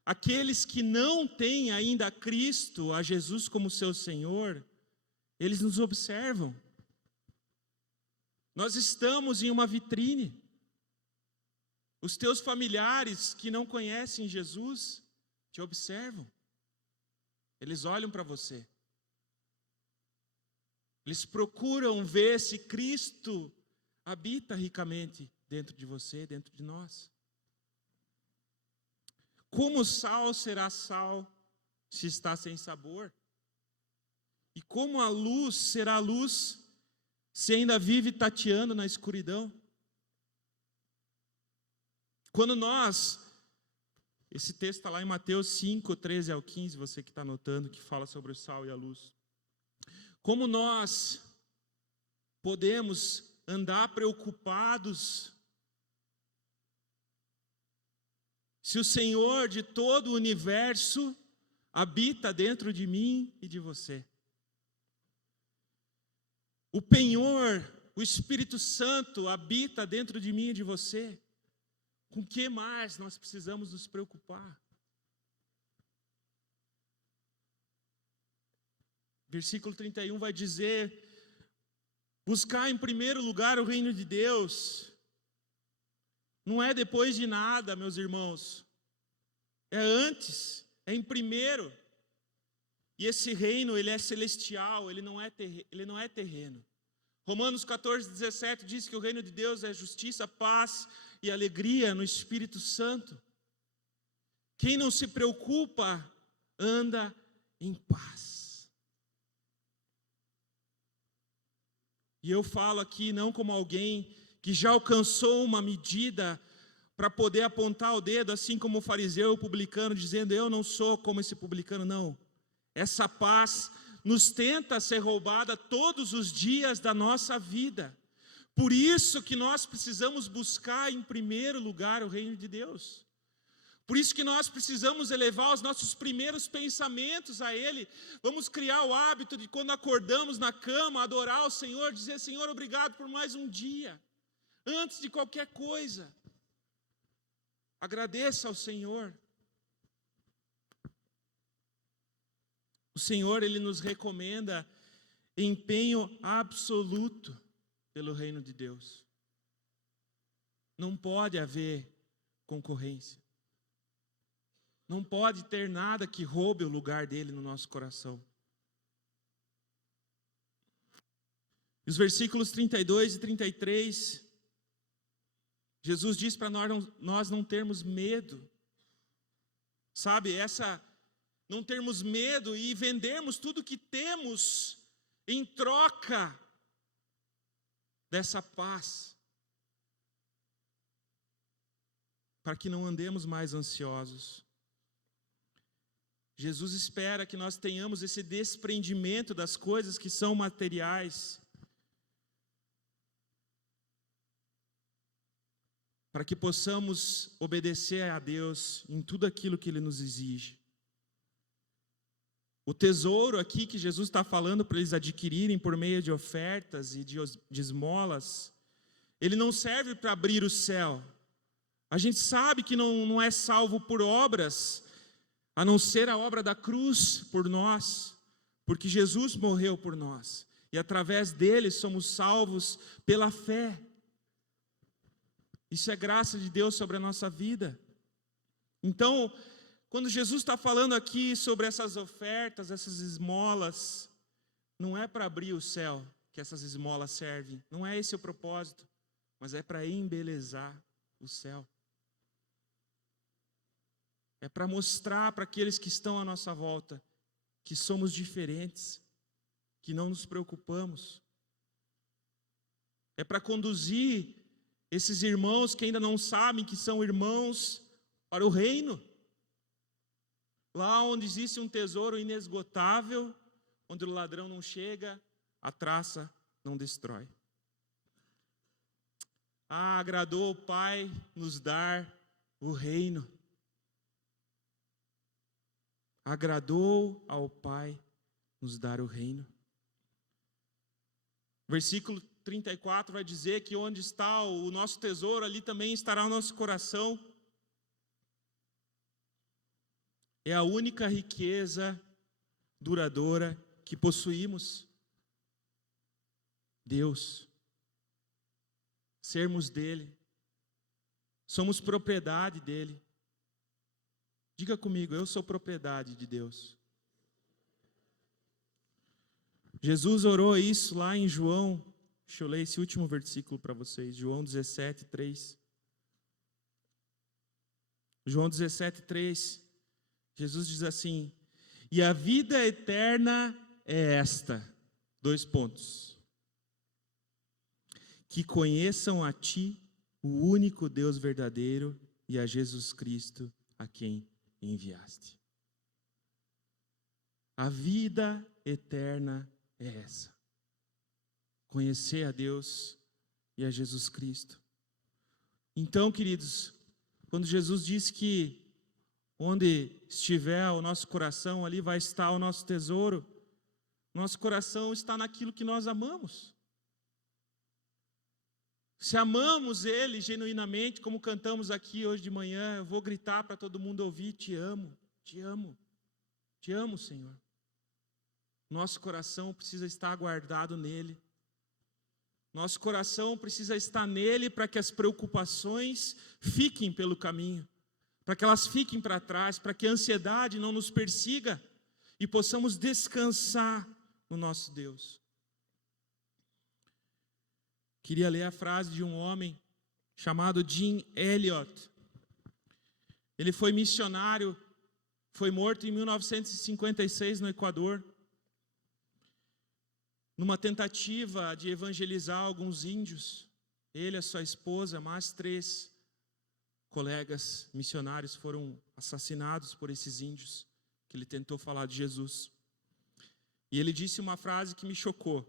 Aqueles que não têm ainda a Cristo, a Jesus como seu Senhor, eles nos observam. Nós estamos em uma vitrine. Os teus familiares que não conhecem Jesus te observam. Eles olham para você. Eles procuram ver se Cristo habita ricamente dentro de você, dentro de nós. Como o sal será sal se está sem sabor? E como a luz será luz se ainda vive tateando na escuridão? Quando esse texto está lá em Mateus 5, 13 ao 15, você que está anotando, que fala sobre o sal e a luz. Como nós podemos andar preocupados se o Senhor de todo o universo habita dentro de mim e de você? O penhor, o Espírito Santo habita dentro de mim e de você. Com o que mais nós precisamos nos preocupar? Versículo 31 vai dizer: buscar em primeiro lugar o reino de Deus. Não é depois de nada, meus irmãos. É antes, é em primeiro. E esse reino, ele é celestial, ele não é terreno. Romanos 14:17 diz que o reino de Deus é justiça, paz e alegria no Espírito Santo. Quem não se preocupa, anda em paz. E eu falo aqui não como alguém que já alcançou uma medida para poder apontar o dedo, assim como o fariseu e o publicano, dizendo: eu não sou como esse publicano, não. Essa paz nos tenta ser roubada todos os dias da nossa vida. Por isso que nós precisamos buscar em primeiro lugar o reino de Deus. Por isso que nós precisamos elevar os nossos primeiros pensamentos a Ele. Vamos criar o hábito de, quando acordamos na cama, adorar o Senhor, dizer: Senhor, obrigado por mais um dia. Antes de qualquer coisa, agradeça ao Senhor. O Senhor, Ele nos recomenda empenho absoluto pelo reino de Deus. Não pode haver concorrência. Não pode ter nada que roube o lugar dele no nosso coração. Os versículos 32 e 33, Jesus diz para nós não termos medo. Sabe, não termos medo e vendermos tudo que temos em troca dessa paz, para que não andemos mais ansiosos. Jesus espera que nós tenhamos esse desprendimento das coisas que são materiais, para que possamos obedecer a Deus em tudo aquilo que Ele nos exige. O tesouro aqui que Jesus está falando para eles adquirirem por meio de ofertas e de esmolas, ele não serve para abrir o céu. A gente sabe que não é salvo por obras, a não ser a obra da cruz por nós, porque Jesus morreu por nós, e através dele somos salvos pela fé. Isso é graça de Deus sobre a nossa vida. Então, quando Jesus está falando aqui sobre essas ofertas, essas esmolas, não é para abrir o céu que essas esmolas servem, não é esse o propósito, mas é para embelezar o céu. É para mostrar para aqueles que estão à nossa volta que somos diferentes, que não nos preocupamos. É para conduzir esses irmãos que ainda não sabem que são irmãos para o reino. Lá onde existe um tesouro inesgotável, onde o ladrão não chega, a traça não destrói. Agradou o Pai nos dar o reino. Agradou ao Pai nos dar o reino. Versículo 34 vai dizer que onde está o nosso tesouro, ali também estará o nosso coração. É a única riqueza duradoura que possuímos. Deus. Sermos dele. Somos propriedade dele. Diga comigo: eu sou propriedade de Deus. Jesus orou isso lá em João. Deixa eu ler esse último versículo para vocês. João 17:3. João 17:3. Jesus diz assim: e a vida eterna é esta. 2 pontos. Que conheçam a ti, o único Deus verdadeiro, e a Jesus Cristo, a quem enviaste. A vida eterna é essa. Conhecer a Deus e é Jesus Cristo. Então, queridos, quando Jesus disse que onde estiver o nosso coração, ali vai estar o nosso tesouro, nosso coração está naquilo que nós amamos. Se amamos Ele genuinamente, como cantamos aqui hoje de manhã, eu vou gritar para todo mundo ouvir: te amo, te amo, te amo, Senhor. Nosso coração precisa estar guardado nele. Nosso coração precisa estar nele para que as preocupações fiquem pelo caminho, para que elas fiquem para trás, para que a ansiedade não nos persiga e possamos descansar no nosso Deus. Queria ler a frase de um homem chamado Jim Elliot. Ele foi missionário, foi morto em 1956 no Equador, numa tentativa de evangelizar alguns índios. Ele, a sua esposa, mais 3 colegas missionários foram assassinados por esses índios que ele tentou falar de Jesus. E ele disse uma frase que me chocou: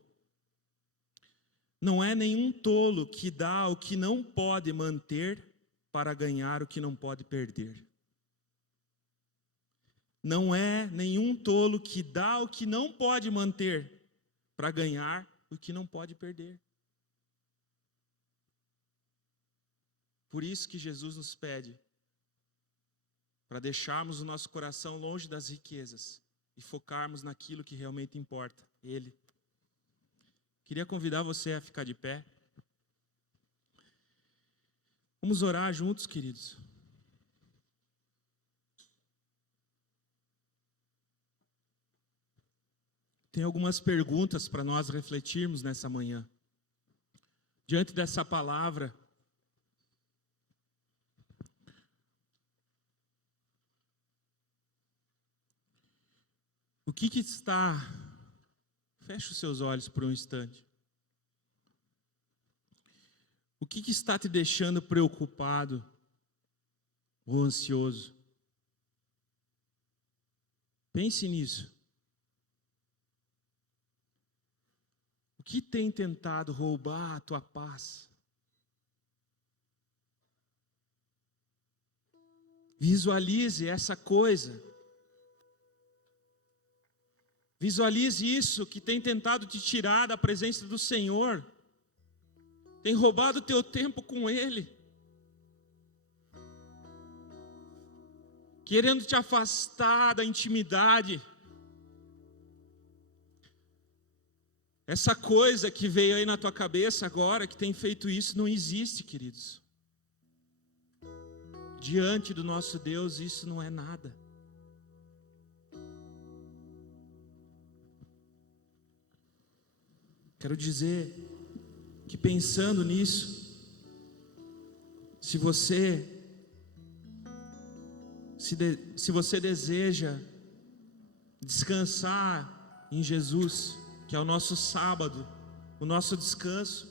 não é nenhum tolo que dá o que não pode manter para ganhar o que não pode perder. Não é nenhum tolo que dá o que não pode manter para ganhar o que não pode perder. Por isso que Jesus nos pede para deixarmos o nosso coração longe das riquezas e focarmos naquilo que realmente importa, Ele. Queria convidar você a ficar de pé. Vamos orar juntos, queridos. Tem algumas perguntas para nós refletirmos nessa manhã. Diante dessa palavra, o que está... Feche os seus olhos por um instante. O que está te deixando preocupado ou ansioso? Pense nisso. O que tem tentado roubar a tua paz? Visualize essa coisa. Visualize isso que tem tentado te tirar da presença do Senhor. Tem roubado o teu tempo com Ele. Querendo te afastar da intimidade. Essa coisa que veio aí na tua cabeça agora, que tem feito isso, não existe, queridos. Diante do nosso Deus, isso não é nada. Quero dizer que pensando nisso, se você deseja descansar em Jesus, que é o nosso sábado, o nosso descanso,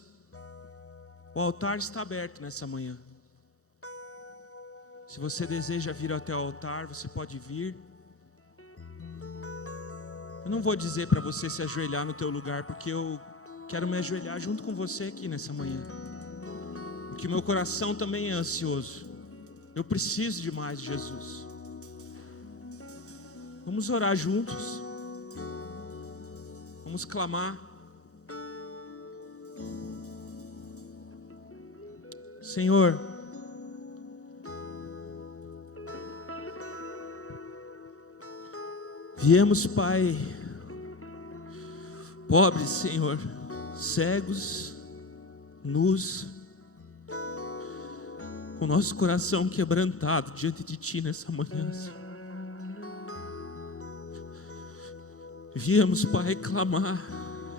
o altar está aberto nessa manhã. Se você deseja vir até o altar, você pode vir. Eu não vou dizer para você se ajoelhar no teu lugar, porque eu quero me ajoelhar junto com você aqui nessa manhã, porque meu coração também é ansioso. Eu preciso de mais de Jesus. Vamos orar juntos. Vamos clamar. Senhor, viemos, Pai, pobres, Senhor, cegos, nus, com nosso coração quebrantado diante de Ti nessa manhã, Senhor. Viemos, Pai, clamar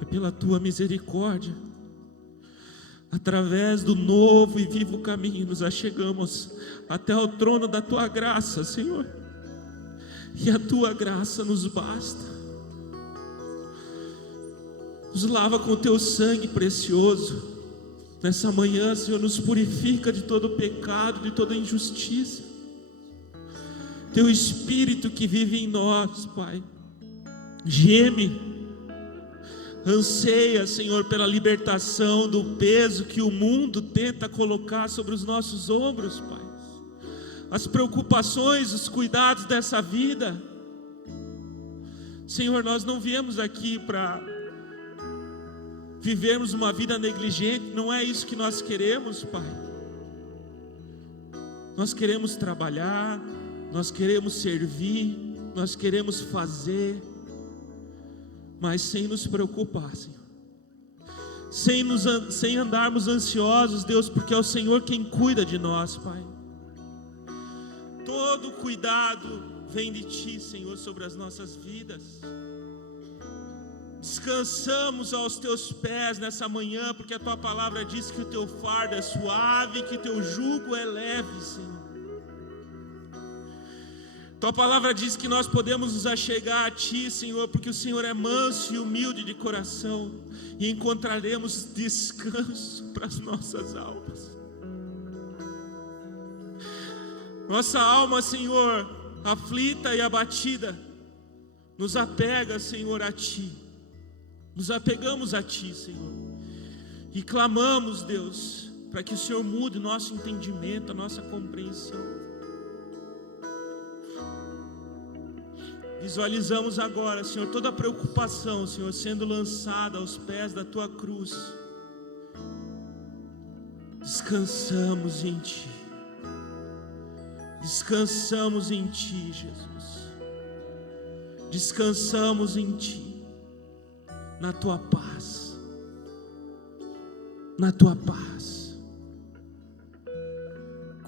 pela Tua misericórdia. Através do novo e vivo caminho, nos achegamos até o trono da Tua graça, Senhor. E a Tua graça nos basta. Nos lava com o Teu sangue precioso. Nessa manhã, Senhor, nos purifica de todo pecado, de toda injustiça. Teu Espírito que vive em nós, Pai, geme Anseia, Senhor, pela libertação do peso que o mundo tenta colocar sobre os nossos ombros, Pai. As preocupações, os cuidados dessa vida. Senhor, nós não viemos aqui para vivermos uma vida negligente, não é isso que nós queremos, Pai. Nós queremos trabalhar, nós queremos servir, nós queremos fazer, mas sem nos preocupar, Senhor. Sem andarmos ansiosos, Deus, porque é o Senhor quem cuida de nós, Pai. Todo cuidado vem de Ti, Senhor, sobre as nossas vidas. Descansamos aos Teus pés nessa manhã, porque a Tua palavra diz que o Teu fardo é suave, que o Teu jugo é leve, Senhor. Tua palavra diz que nós podemos nos achegar a Ti, Senhor, porque o Senhor é manso e humilde de coração, e encontraremos descanso para as nossas almas. Nossa alma, Senhor, aflita e abatida, nos apega, Senhor, a Ti. Nos apegamos a Ti, Senhor, e clamamos, Deus, para que o Senhor mude o nosso entendimento, a nossa compreensão. Visualizamos agora, Senhor, toda a preocupação, Senhor, sendo lançada aos pés da Tua cruz. Descansamos em Ti. Descansamos em Ti, Jesus. Descansamos em Ti, na Tua paz. Na Tua paz.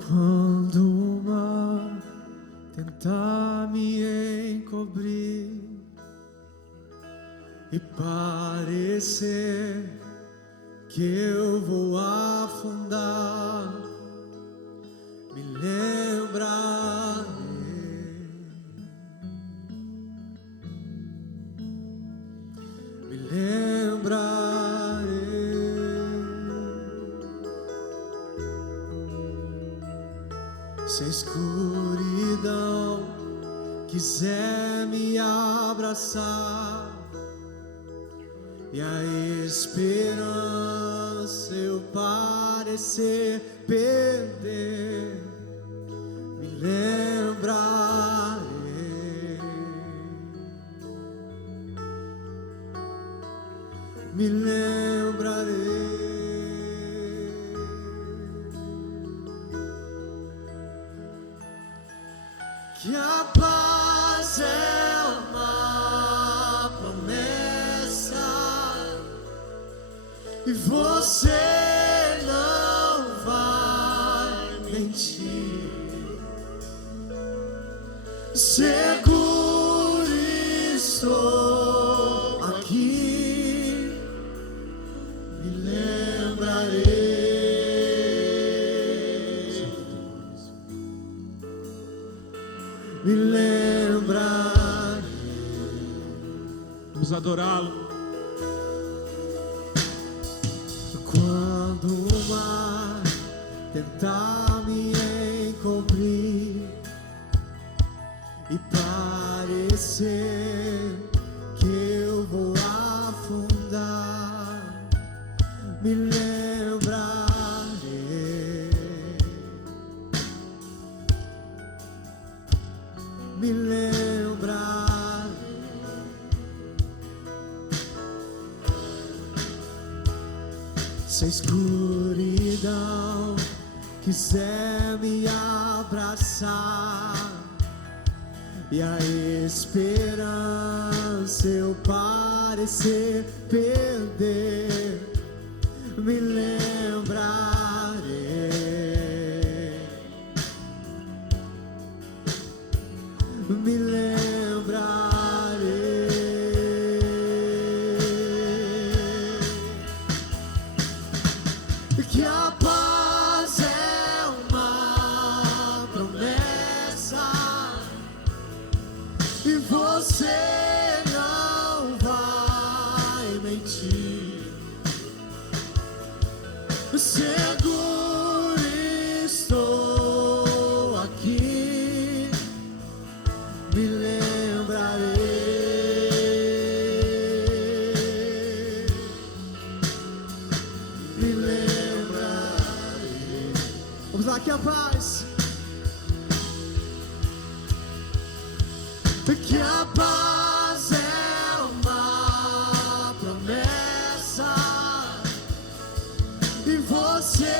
Quando o mar tentar me encobrir e parecer que eu vou afundar, me lembrarei se a escuridão quiser me abraçar e a esperança eu parecer perder, me lembrarei, me lembrarei que a paz é uma promessa e você não vai mentir. Seguro estou aqui, me lembrarei. Me lembrarei. Vamos adorá-lo. Quando o mar tentar me encobrir e parecer que eu vou afundar, me lembrarei, me lembrarei. Se a escuridão quiser me abraçar e a esperança eu parecer perder, me lembrarei, me lembrarei que a paz é uma promessa e você não vai mentir. Seguro estou aqui, me lembrarei, que a paz é uma promessa e você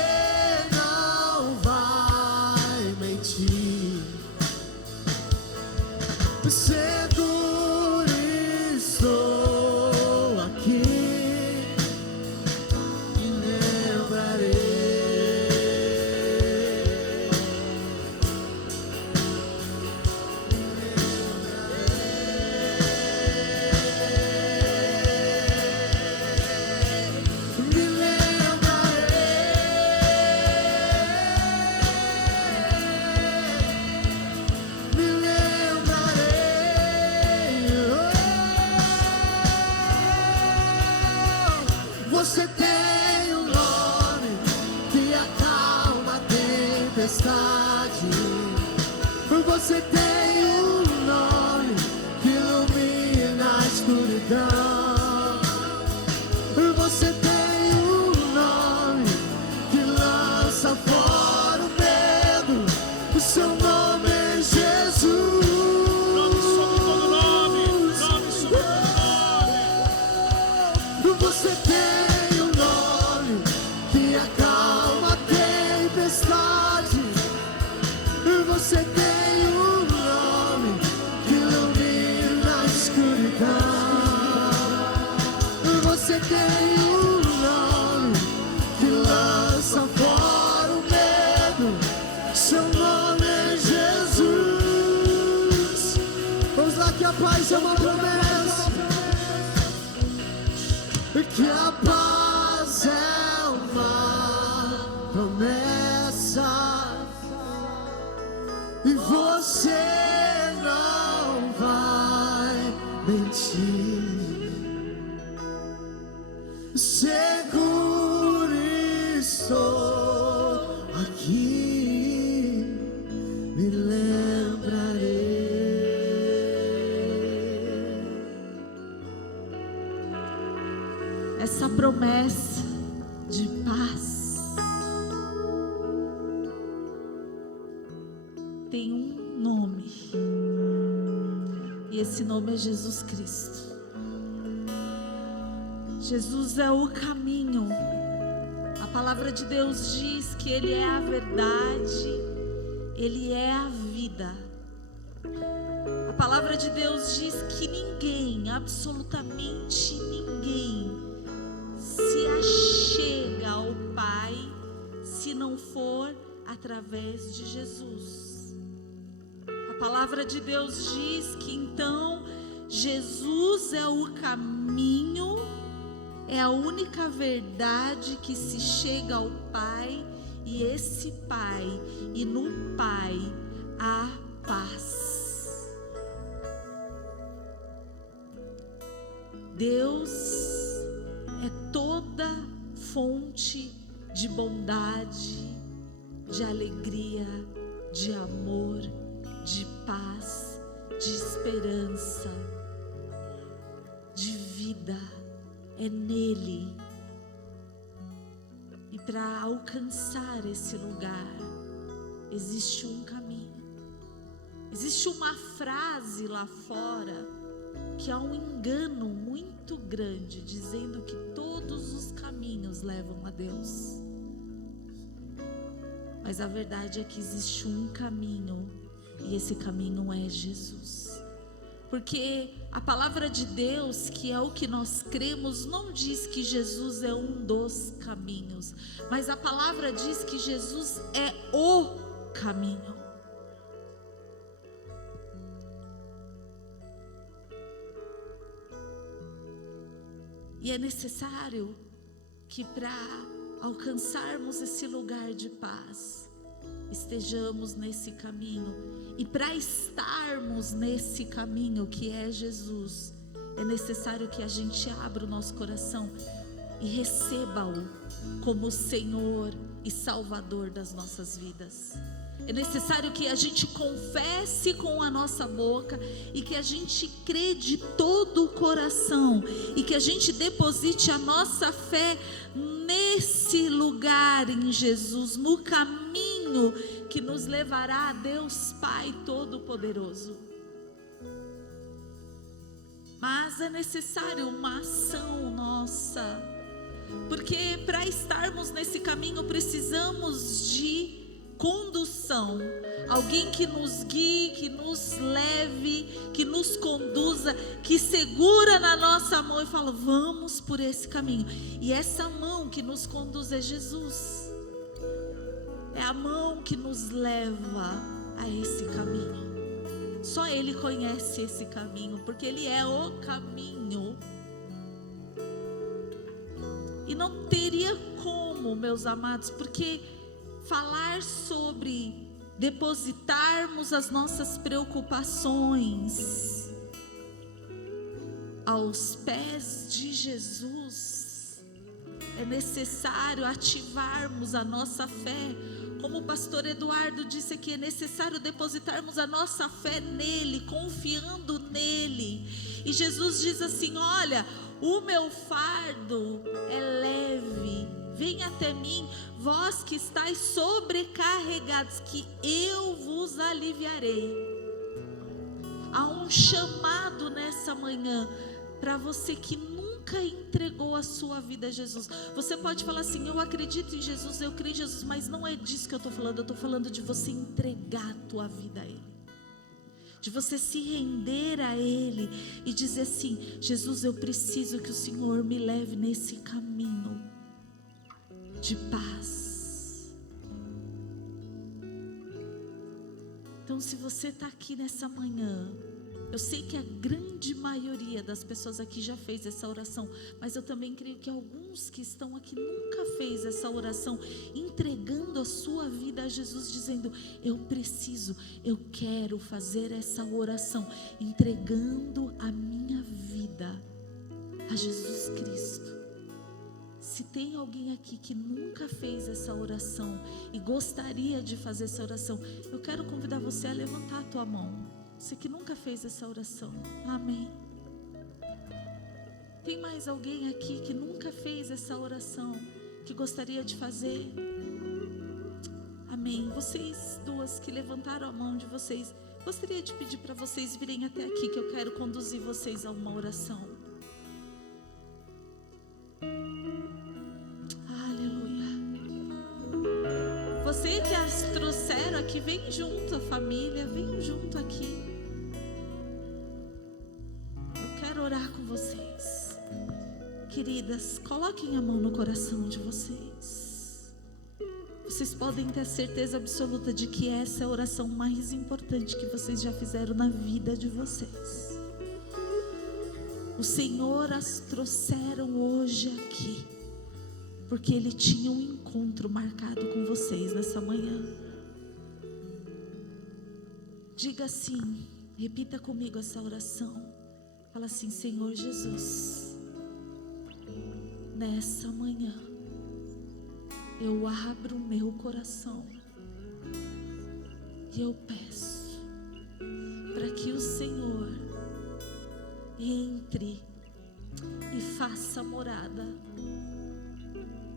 não vai mentir. Seguro estou aqui, me lembrarei. Me Você tem um nome que acalma a tempestade. Você tem um nome que ilumina a escuridão. Você tem um nome que lança fora o medo. O seu nome é Jesus. Nome sobre todo nome, nome sobre todo nome. Você tem um nome que acalma a tempestade. Você tem um nome que ilumina a escuridão. Você tem um nome que lança fora o medo. Seu nome é Jesus. Vamos lá, que a paz é uma promessa. Que a paz é uma promessa e você não vai mentir. Seguro estou aqui, me lembrarei. Essa promessa de paz tem um nome, e esse nome é Jesus Cristo. Jesus é o caminho. A palavra de Deus diz que Ele é a verdade, Ele é a vida. A palavra de Deus diz que ninguém, absolutamente ninguém, se achega ao Pai se não for através de Jesus. A palavra de Deus diz que então Jesus é o caminho, é a única verdade que se chega ao Pai, e esse Pai, e no Pai há paz. Deus é toda fonte de bondade, de alegria, de amor, de paz, de esperança, de vida. É nele. E para alcançar esse lugar, existe um caminho. Existe uma frase lá fora que há um engano muito grande, dizendo que todos os caminhos levam a Deus. Mas a verdade é que existe um caminho, e esse caminho é Jesus. Porque a palavra de Deus, que é o que nós cremos, não diz que Jesus é um dos caminhos, mas a palavra diz que Jesus é o caminho. E é necessário que para alcançarmos esse lugar de paz, estejamos nesse caminho. E para estarmos nesse caminho que é Jesus, é necessário que a gente abra o nosso coração e receba-o como Senhor e Salvador das nossas vidas. É necessário que a gente confesse com a nossa boca e que a gente crê de todo o coração e que a gente deposite a nossa fé nesse lugar em Jesus, no caminho que nos levará a Deus Pai Todo-Poderoso. Mas é necessário uma ação nossa, porque para estarmos nesse caminho precisamos de condução, alguém que nos guie, que nos leve, que nos conduza, que segura na nossa mão e fala: vamos por esse caminho. E essa mão que nos conduz é Jesus, é a mão que nos leva a esse caminho. Só Ele conhece esse caminho, porque Ele é o caminho. E não teria como, meus amados, porque falar sobre depositarmos as nossas preocupações aos pés de Jesus, é necessário ativarmos a nossa fé. Como o pastor Eduardo disse aqui, é necessário depositarmos a nossa fé nele, confiando nele. E Jesus diz assim: olha, o meu fardo é leve, venha até mim, vós que estáis sobrecarregados, que eu vos aliviarei. Há um chamado nessa manhã para você que nunca entregou a sua vida a Jesus. Você pode falar assim: eu acredito em Jesus, eu creio em Jesus, mas não é disso que eu estou falando. Eu estou falando de você entregar a tua vida a Ele, de você se render a Ele e dizer assim: Jesus, eu preciso que o Senhor me leve nesse caminho de paz. Então, se você está aqui nessa manhã, eu sei que a grande maioria das pessoas aqui já fez essa oração, mas eu também creio que alguns que estão aqui nunca fez essa oração, entregando a sua vida a Jesus, dizendo: eu preciso, eu quero fazer essa oração, entregando a minha vida a Jesus Cristo. Se tem alguém aqui que nunca fez essa oração e gostaria de fazer essa oração, eu quero convidar você a levantar a tua mão. Você que nunca fez essa oração. Amém. Tem mais alguém aqui que nunca fez essa oração, que gostaria de fazer? Amém. Vocês duas que levantaram a mão de vocês, gostaria de pedir para vocês virem até aqui, que eu quero conduzir vocês a uma oração. Aleluia. Você que as trouxeram aqui, vem junto, a família, vem junto aqui. Eu quero orar com vocês. Queridas, coloquem a mão no coração de vocês. Vocês podem ter certeza absoluta de que essa é a oração mais importante que vocês já fizeram na vida de vocês. O Senhor as trouxeram hoje aqui porque Ele tinha um encontro marcado com vocês nessa manhã. Diga assim, repita comigo essa oração. Fala assim: Senhor Jesus, nessa manhã eu abro o meu coração e eu peço para que o Senhor entre e faça morada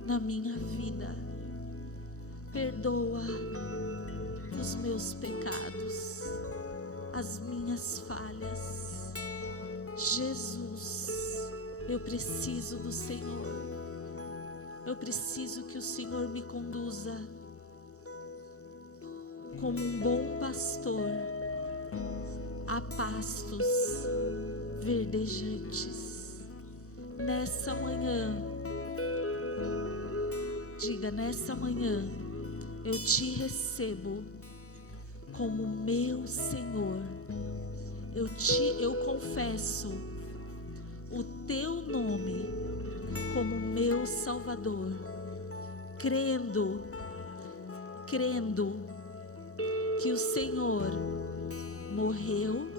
na minha vida. Perdoa os meus pecados, as minhas falhas. Jesus, eu preciso do Senhor. Eu preciso que o Senhor me conduza como um bom pastor a pastos verdejantes. Nessa manhã, diga: nessa manhã eu te recebo como meu Senhor. Eu confesso o teu nome como meu Salvador, crendo que o Senhor morreu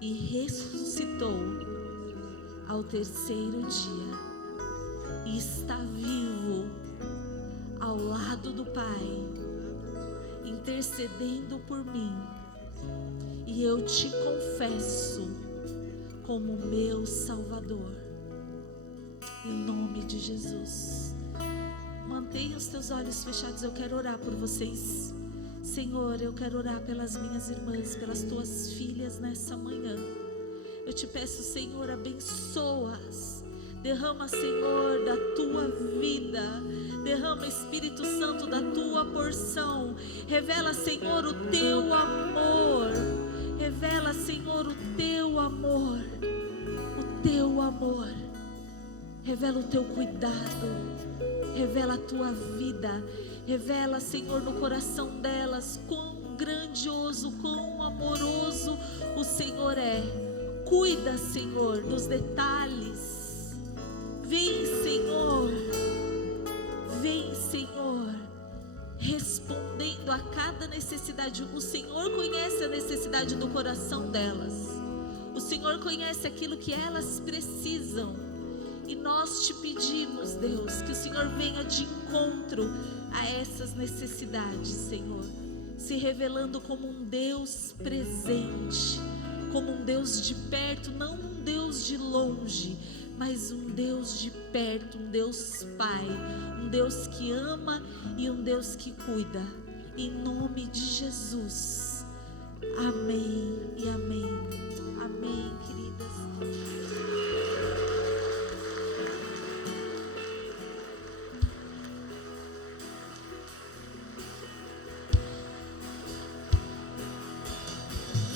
e ressuscitou ao terceiro dia e está vivo ao lado do Pai, intercedendo por mim. E eu te confesso como meu Salvador, em nome de Jesus. Mantenha os teus olhos fechados, eu quero orar por vocês. Senhor, eu quero orar pelas minhas irmãs, pelas tuas filhas nessa manhã. Eu te peço, Senhor, abençoa-as. Derrama, Senhor, da tua vida. Derrama, Espírito Santo, da tua porção. Revela, Senhor, o teu amor. Revela, Senhor, o teu amor. O teu amor. Revela o teu cuidado. Revela a tua vida. Revela, Senhor, no coração delas quão grandioso, quão amoroso o Senhor é. Cuida, Senhor, dos detalhes. Vem, Senhor. Vem, Senhor, respondendo a cada necessidade. O Senhor conhece a necessidade do coração delas. O Senhor conhece aquilo que elas precisam. E nós te pedimos, Deus, que o Senhor venha de encontro a essas necessidades, Senhor, se revelando como um Deus presente, como um Deus de perto, não um Deus de longe, mas um Deus de perto, um Deus Pai, um Deus que ama e um Deus que cuida. Em nome de Jesus. Amém e amém. Amém, queridas.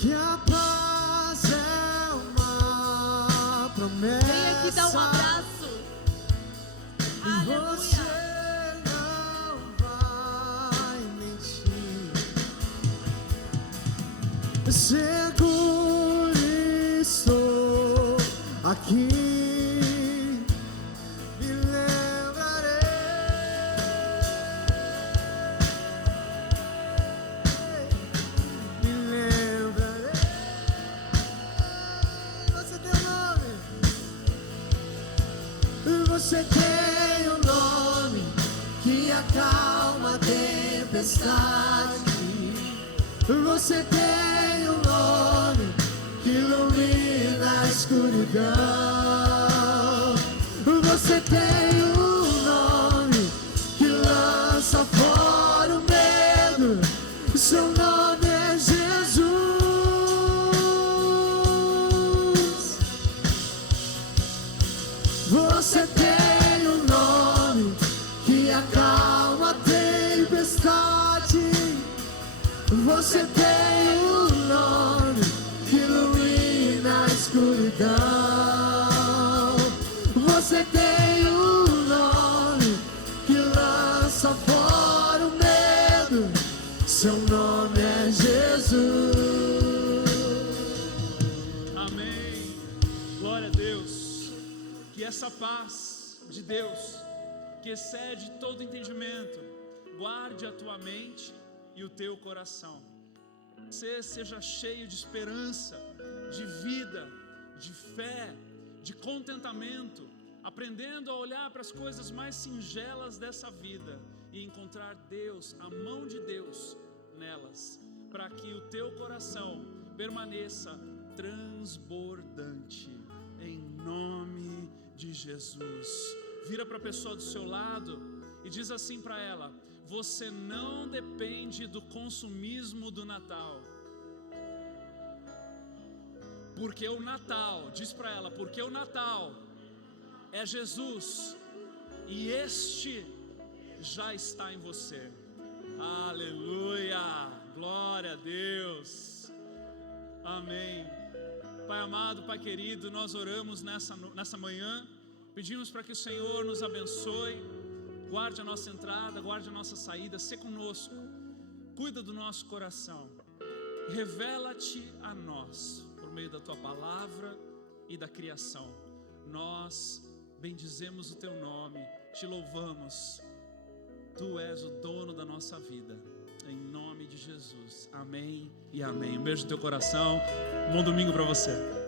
Que a paz é uma promessa. Vem aqui dar um abraço. Aleluia. Você não vai mentir. Seguro estou aqui. Me lembrarei. Me lembrarei. Você tem um nome. Você tem um nome que acalma a tempestade. Você tem um nome que ilumina a escuridão. Você tem um nome que lança fora o medo. Seu nome é Jesus. Você tem um nome que acalma a tempestade. Você tem um nome que ilumina a escuridão. Você tem um nome que lança fora o medo. Seu nome é Jesus. Amém. Glória a Deus. Que essa paz de Deus, que excede todo entendimento, guarde a tua mente e o teu coração. Você seja cheio de esperança, de vida, de fé, de contentamento, aprendendo a olhar para as coisas mais singelas dessa vida e encontrar Deus, a mão de Deus nelas, para que o teu coração permaneça transbordante, em nome de Jesus. Vira para a pessoa do seu lado e diz assim para ela: você não depende do consumismo do Natal, porque o Natal, diz para ela, porque o Natal é Jesus e este já está em você. Aleluia, glória a Deus, amém. Pai amado, Pai querido, nós oramos nessa manhã, pedimos para que o Senhor nos abençoe, guarde a nossa entrada, guarde a nossa saída, se conosco, cuida do nosso coração, revela-te a nós, por meio da Tua Palavra e da criação. Nós bendizemos o Teu nome, te louvamos, Tu és o dono da nossa vida, em nome de Jesus, amém e amém. Um beijo no teu coração, bom domingo para você.